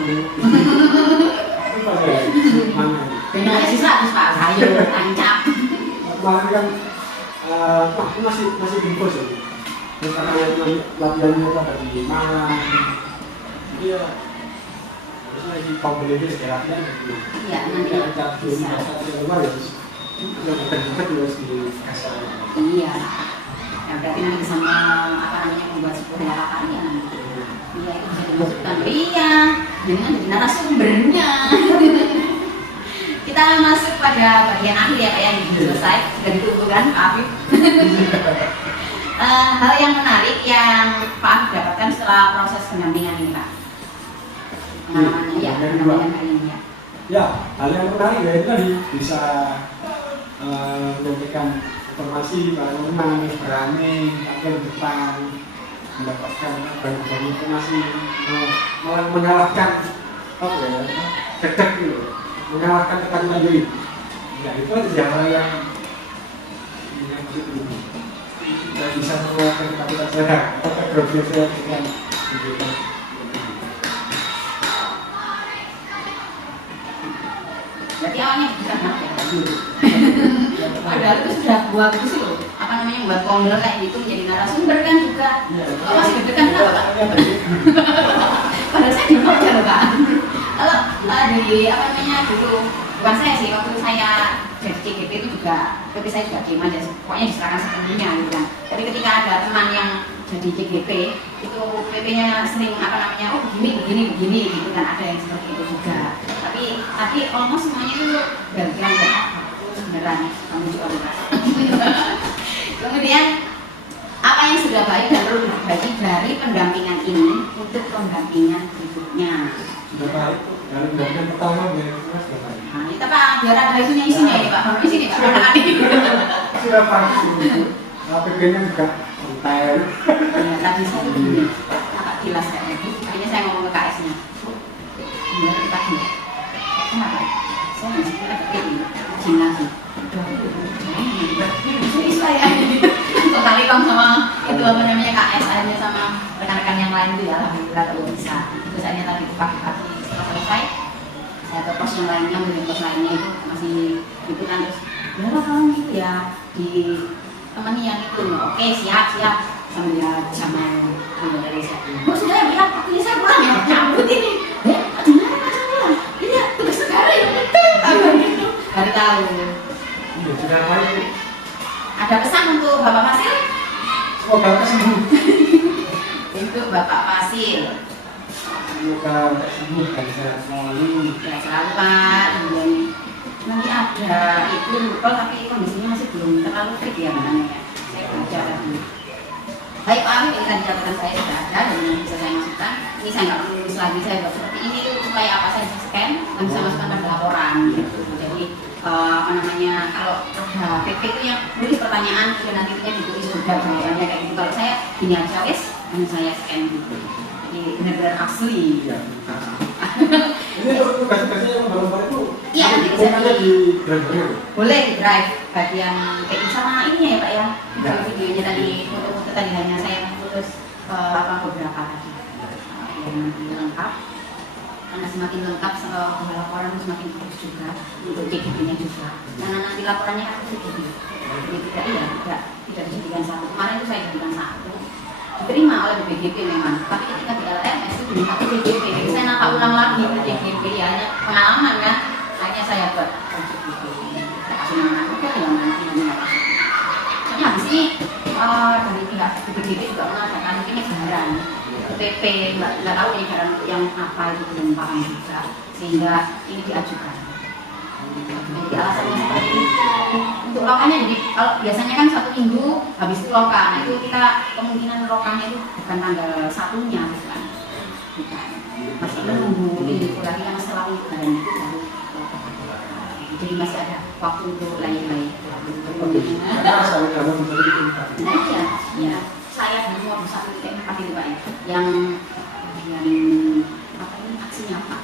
Lupa saya. Mana? Benar sih 100 Pak. Ayo tancap. Kemarin kan masih info sih. Terus karena latihannya itu ada di Malang. Jadi ya harusnya lagi kompetisi segera latihan gitu. Iya, nanti Ada bisa. yang luar ya. Yang kita juga harus dikasih. Iya. Ya berarti nanti bisa membuat sebuah gerakan ya nanti. Iya itu bisa dimasukkan. Iya, dengan narasumbernya. Kita masuk pada bagian akhir ya Pak yang selesai sudah ditunggu kan Pak Afif. Hal yang menarik yang Pak Afif dapatkan setelah proses pendampingan ini Pak. Pengalamannya ya, pendampingan kali ini ya. Ya, hal yang menarik ya itu tadi bisa menyampaikan informasi pada teman berani tampil di depan mendapatkan banyak informasi malah mengalahkan apa ya cek gitu mengalahkan ketakutan diri ya itu aja hal yang itu tidak bisa mengalahkan ketakutan saya atau grogi saya dengan begitu. Jadi awalnya bukan banget ya dulu. Padahal itu sudah buat itu sih loh. Apa namanya buat kongler kayak gitu menjadi narasumber kan juga. Kok masih deg-degan kan Pak? Padahal saya dulu aja loh Pak. Kalau dari apa namanya dulu bukan saya sih waktu saya jadi CGP itu juga, tapi saya juga diem aja. Pokoknya diserahkan sepenuhnya gitu kan. Tapi ketika ada teman yang jadi CGP itu PP-nya sering apa namanya oh begini gitu kan ada yang seperti itu juga. Tapi almost semuanya itu gantian kok beneran kamu juga bukan. Kemudian apa yang sudah baik dan perlu diperbaiki dari pendampingan ini untuk pendampingan berikutnya. Sudah baik dari pendampingan pertama biar kita sudah baik. Nah, kita Pak, biar ada isinya ini Pak, baru di sini Pak, ada Sudah baik. APK-nya juga konten. ya, tadi saya begini, kakak kilas kayak gitu, akhirnya saya ngomong ke KS-nya. Iya, kita gini. Kenapa? Saya masih ada ini, izin lagi. Jadi saya untuk kali sama itu apa namanya KS akhirnya sama rekan-rekan yang lain itu ya, alhamdulillah kalau bisa. Terus akhirnya tadi pagi-pagi setelah selesai, saya ke pos yang lainnya, beli pos lainnya itu masih liputan terus. Berapa kamu gitu ya di temennya yang itu? Oke, siap sambil zaman dari saya. Oh sudah ya, waktunya saya pulang ya, cabut ini. Gimana macamnya? Iya, tugas negara ya. Gitu. Baru tahu. Iya, sudah baik. Ada pesan untuk Bapak Fasil? Semoga sembuh. Untuk Bapak Fasil. Semoga sembuh dan sehat selalu. Ya selalu Pak. Iya. Nanti ada itu lupa tapi kondisinya masih belum terlalu fit ya namanya. Saya baca tadi. Baik Pak Amir, ini tadi catatan saya sudah ada dan yang bisa saya masukkan. Ini saya nggak perlu nulis lagi, saya buat seperti ini supaya apa saya bisa scan dan bisa masukkan pada laporan. Gitu. Jadi apa namanya kalau ada PP itu yang nulis pertanyaan dan nanti ditulis juga jawabannya kayak gitu. Kalau saya gini aja wes, hanya saya scan gitu. Jadi benar-benar asli. Iya. Ini tugas-tugasnya yang baru-baru itu. Iya, nanti bisa di drive. boleh di drive bagian kayak sama ininya ya Pak ya. Video-videonya tadi, foto-foto tadi hanya saya putus beberapa tadi. Yang nanti lengkap. Karena semakin lengkap laporan semakin bagus juga untuk CGP-nya juga. Karena nanti laporannya kan CGP. Jadi tidak dijadikan satu. Kemarin itu saya jadikan satu. Diterima oleh BPJP memang, tapi ketika di LMS itu diminta ke CGP. Jadi saya nata ulang lagi ke CGP ya, hanya pengalaman kan. Akhirnya saya buat CGP. Saya kasih nama juga yang nanti namanya. Tapi habis ini dari pihak BPJP juga mengadakan penyegaran. PP nggak tahu penyegaran untuk yang apa itu belum paham juga, sehingga ini diajukan. Jadi alasannya seperti itu. Untuk lokanya jadi kalau biasanya kan 1 minggu habis itu loka, nah itu kita kemungkinan lokanya itu bukan tanggal 1-nya bukan. Masih menunggu itu lagi yang setelah lebaran itu baru loka. Jadi masih ada waktu untuk lain-lain. Karena saya kamu bisa Nah iya, saya dulu waktu 1.4 itu Pak ya, yang apa ini aksinya Pak.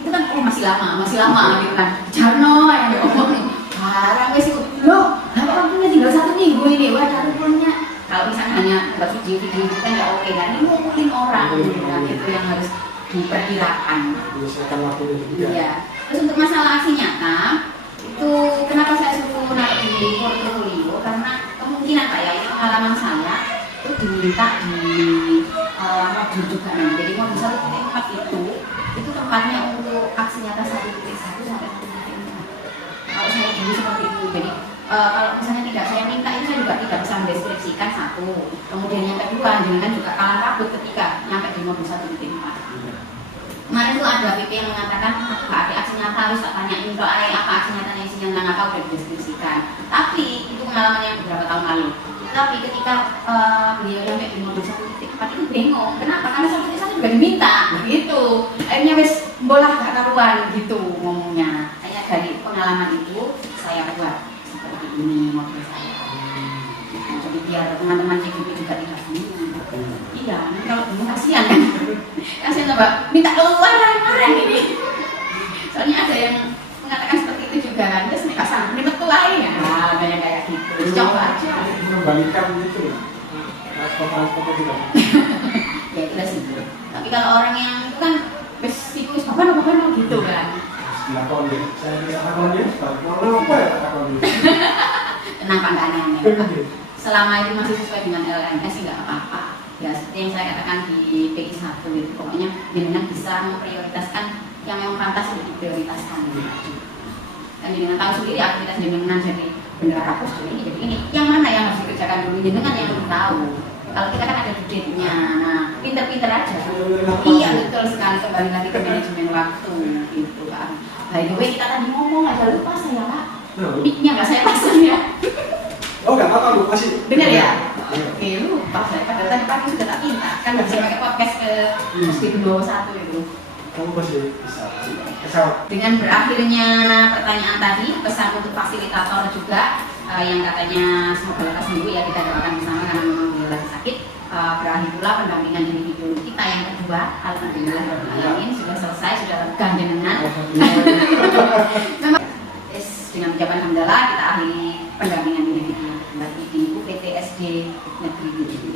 Itu kan masih lama gitu kan. Jarno yang ngomong barang wes itu loh, waktunya tinggal 1 minggu ini, wah jadwalnya kalau misalnya hanya buat video itu kan nggak oke kan, ini ngumpulin orang gitu kan, itu yang harus diperkirakan. Menyelesaikan waktunya juga. Iya. Terus untuk masalah aksi nyata itu kenapa saya suruh naruh di portfolio, karena kemungkinan Pak ya, itu pengalaman saya itu diminta di modul juga nih. Jadi modul 1.4 itu tempatnya untuk aksi nyata 1.1 sampai 1.4. Kalau saya dulu seperti itu, jadi kalau misalnya tidak saya minta itu saya juga tidak bisa mendeskripsikan satu. Kemudian yang kedua, jangan juga kalah kabut ketika nyampe di modul 1.4. Kemarin tuh ada PP yang mengatakan ada aksi nyata, harus tak tanyain untuk apa aksi nyatanya isinya nggak tahu udah dideskripsikan. Tapi itu pengalaman yang beberapa tahun lalu. Tapi ketika beliau nyampe di modul 1.4 itu bingung. Kenapa? Karena 1.1 juga diminta, gitu. Akhirnya wes bolah gak karuan gitu ngomongnya. Hanya dari pengalaman itu saya buat seperti ini modul saya. Jadi biar teman-teman CGP juga tidak bingung. Iya, kalau bingung kasihan kan. Kasihan Mbak, minta keluar kemarin ini. Soalnya ada yang mengatakan seperti itu juga kan. Terus mereka sanggup metu lain ya. Nah, banyak kayak gitu. Coba aja. Membalikan gitu. Transport juga. Ya itu sih. Tapi kalau orang yang itu kan siklus apa gitu kan. Dilakon deh. Saya dilakon deh. Mau apa ya dilakon deh? Kenapa nggak aneh-aneh? Selama itu masih sesuai dengan LMS sih nggak apa-apa. Ya seperti yang saya katakan di PI 1 itu, pokoknya jenengan bisa memprioritaskan yang memang pantas untuk diprioritaskan. Dan jenengan tahu sendiri aktivitas jenengan jadi bendera kapus jadi ini. Yang mana yang harus dikerjakan dulu jenengan yang lebih tahu. Kalau kita kan ada budgetnya, nah pinter-pinter aja. Iya betul sekali, kembali lagi ke manajemen waktu gitu Pak. By the way kita tadi ngomong aja lupa saya Pak. Mic-nya nggak saya pasang ya. Oh nggak apa-apa Bu, masih. Bener ya? Oke, lupa saya. Padahal tadi pagi sudah tak minta, kan bisa pakai podcast ke SD Benowo 1 itu. Kamu masih bisa kesal. Dengan berakhirnya pertanyaan tadi, pesan untuk fasilitator juga yang katanya semoga lekas sembuh ya, kita doakan bersama karena memang beliau lagi sakit. Berakhir pula pendampingan individu kita yang kedua. Alhamdulillah sudah selesai, sudah gandengan. Dengan ucapan alhamdulillah kita akhiri pendampingan individu bagi ibu PTSD Negeri 7.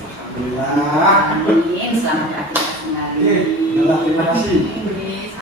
Alhamdulillah. Amin, selamat beraktivitas kembali. Terima kasih.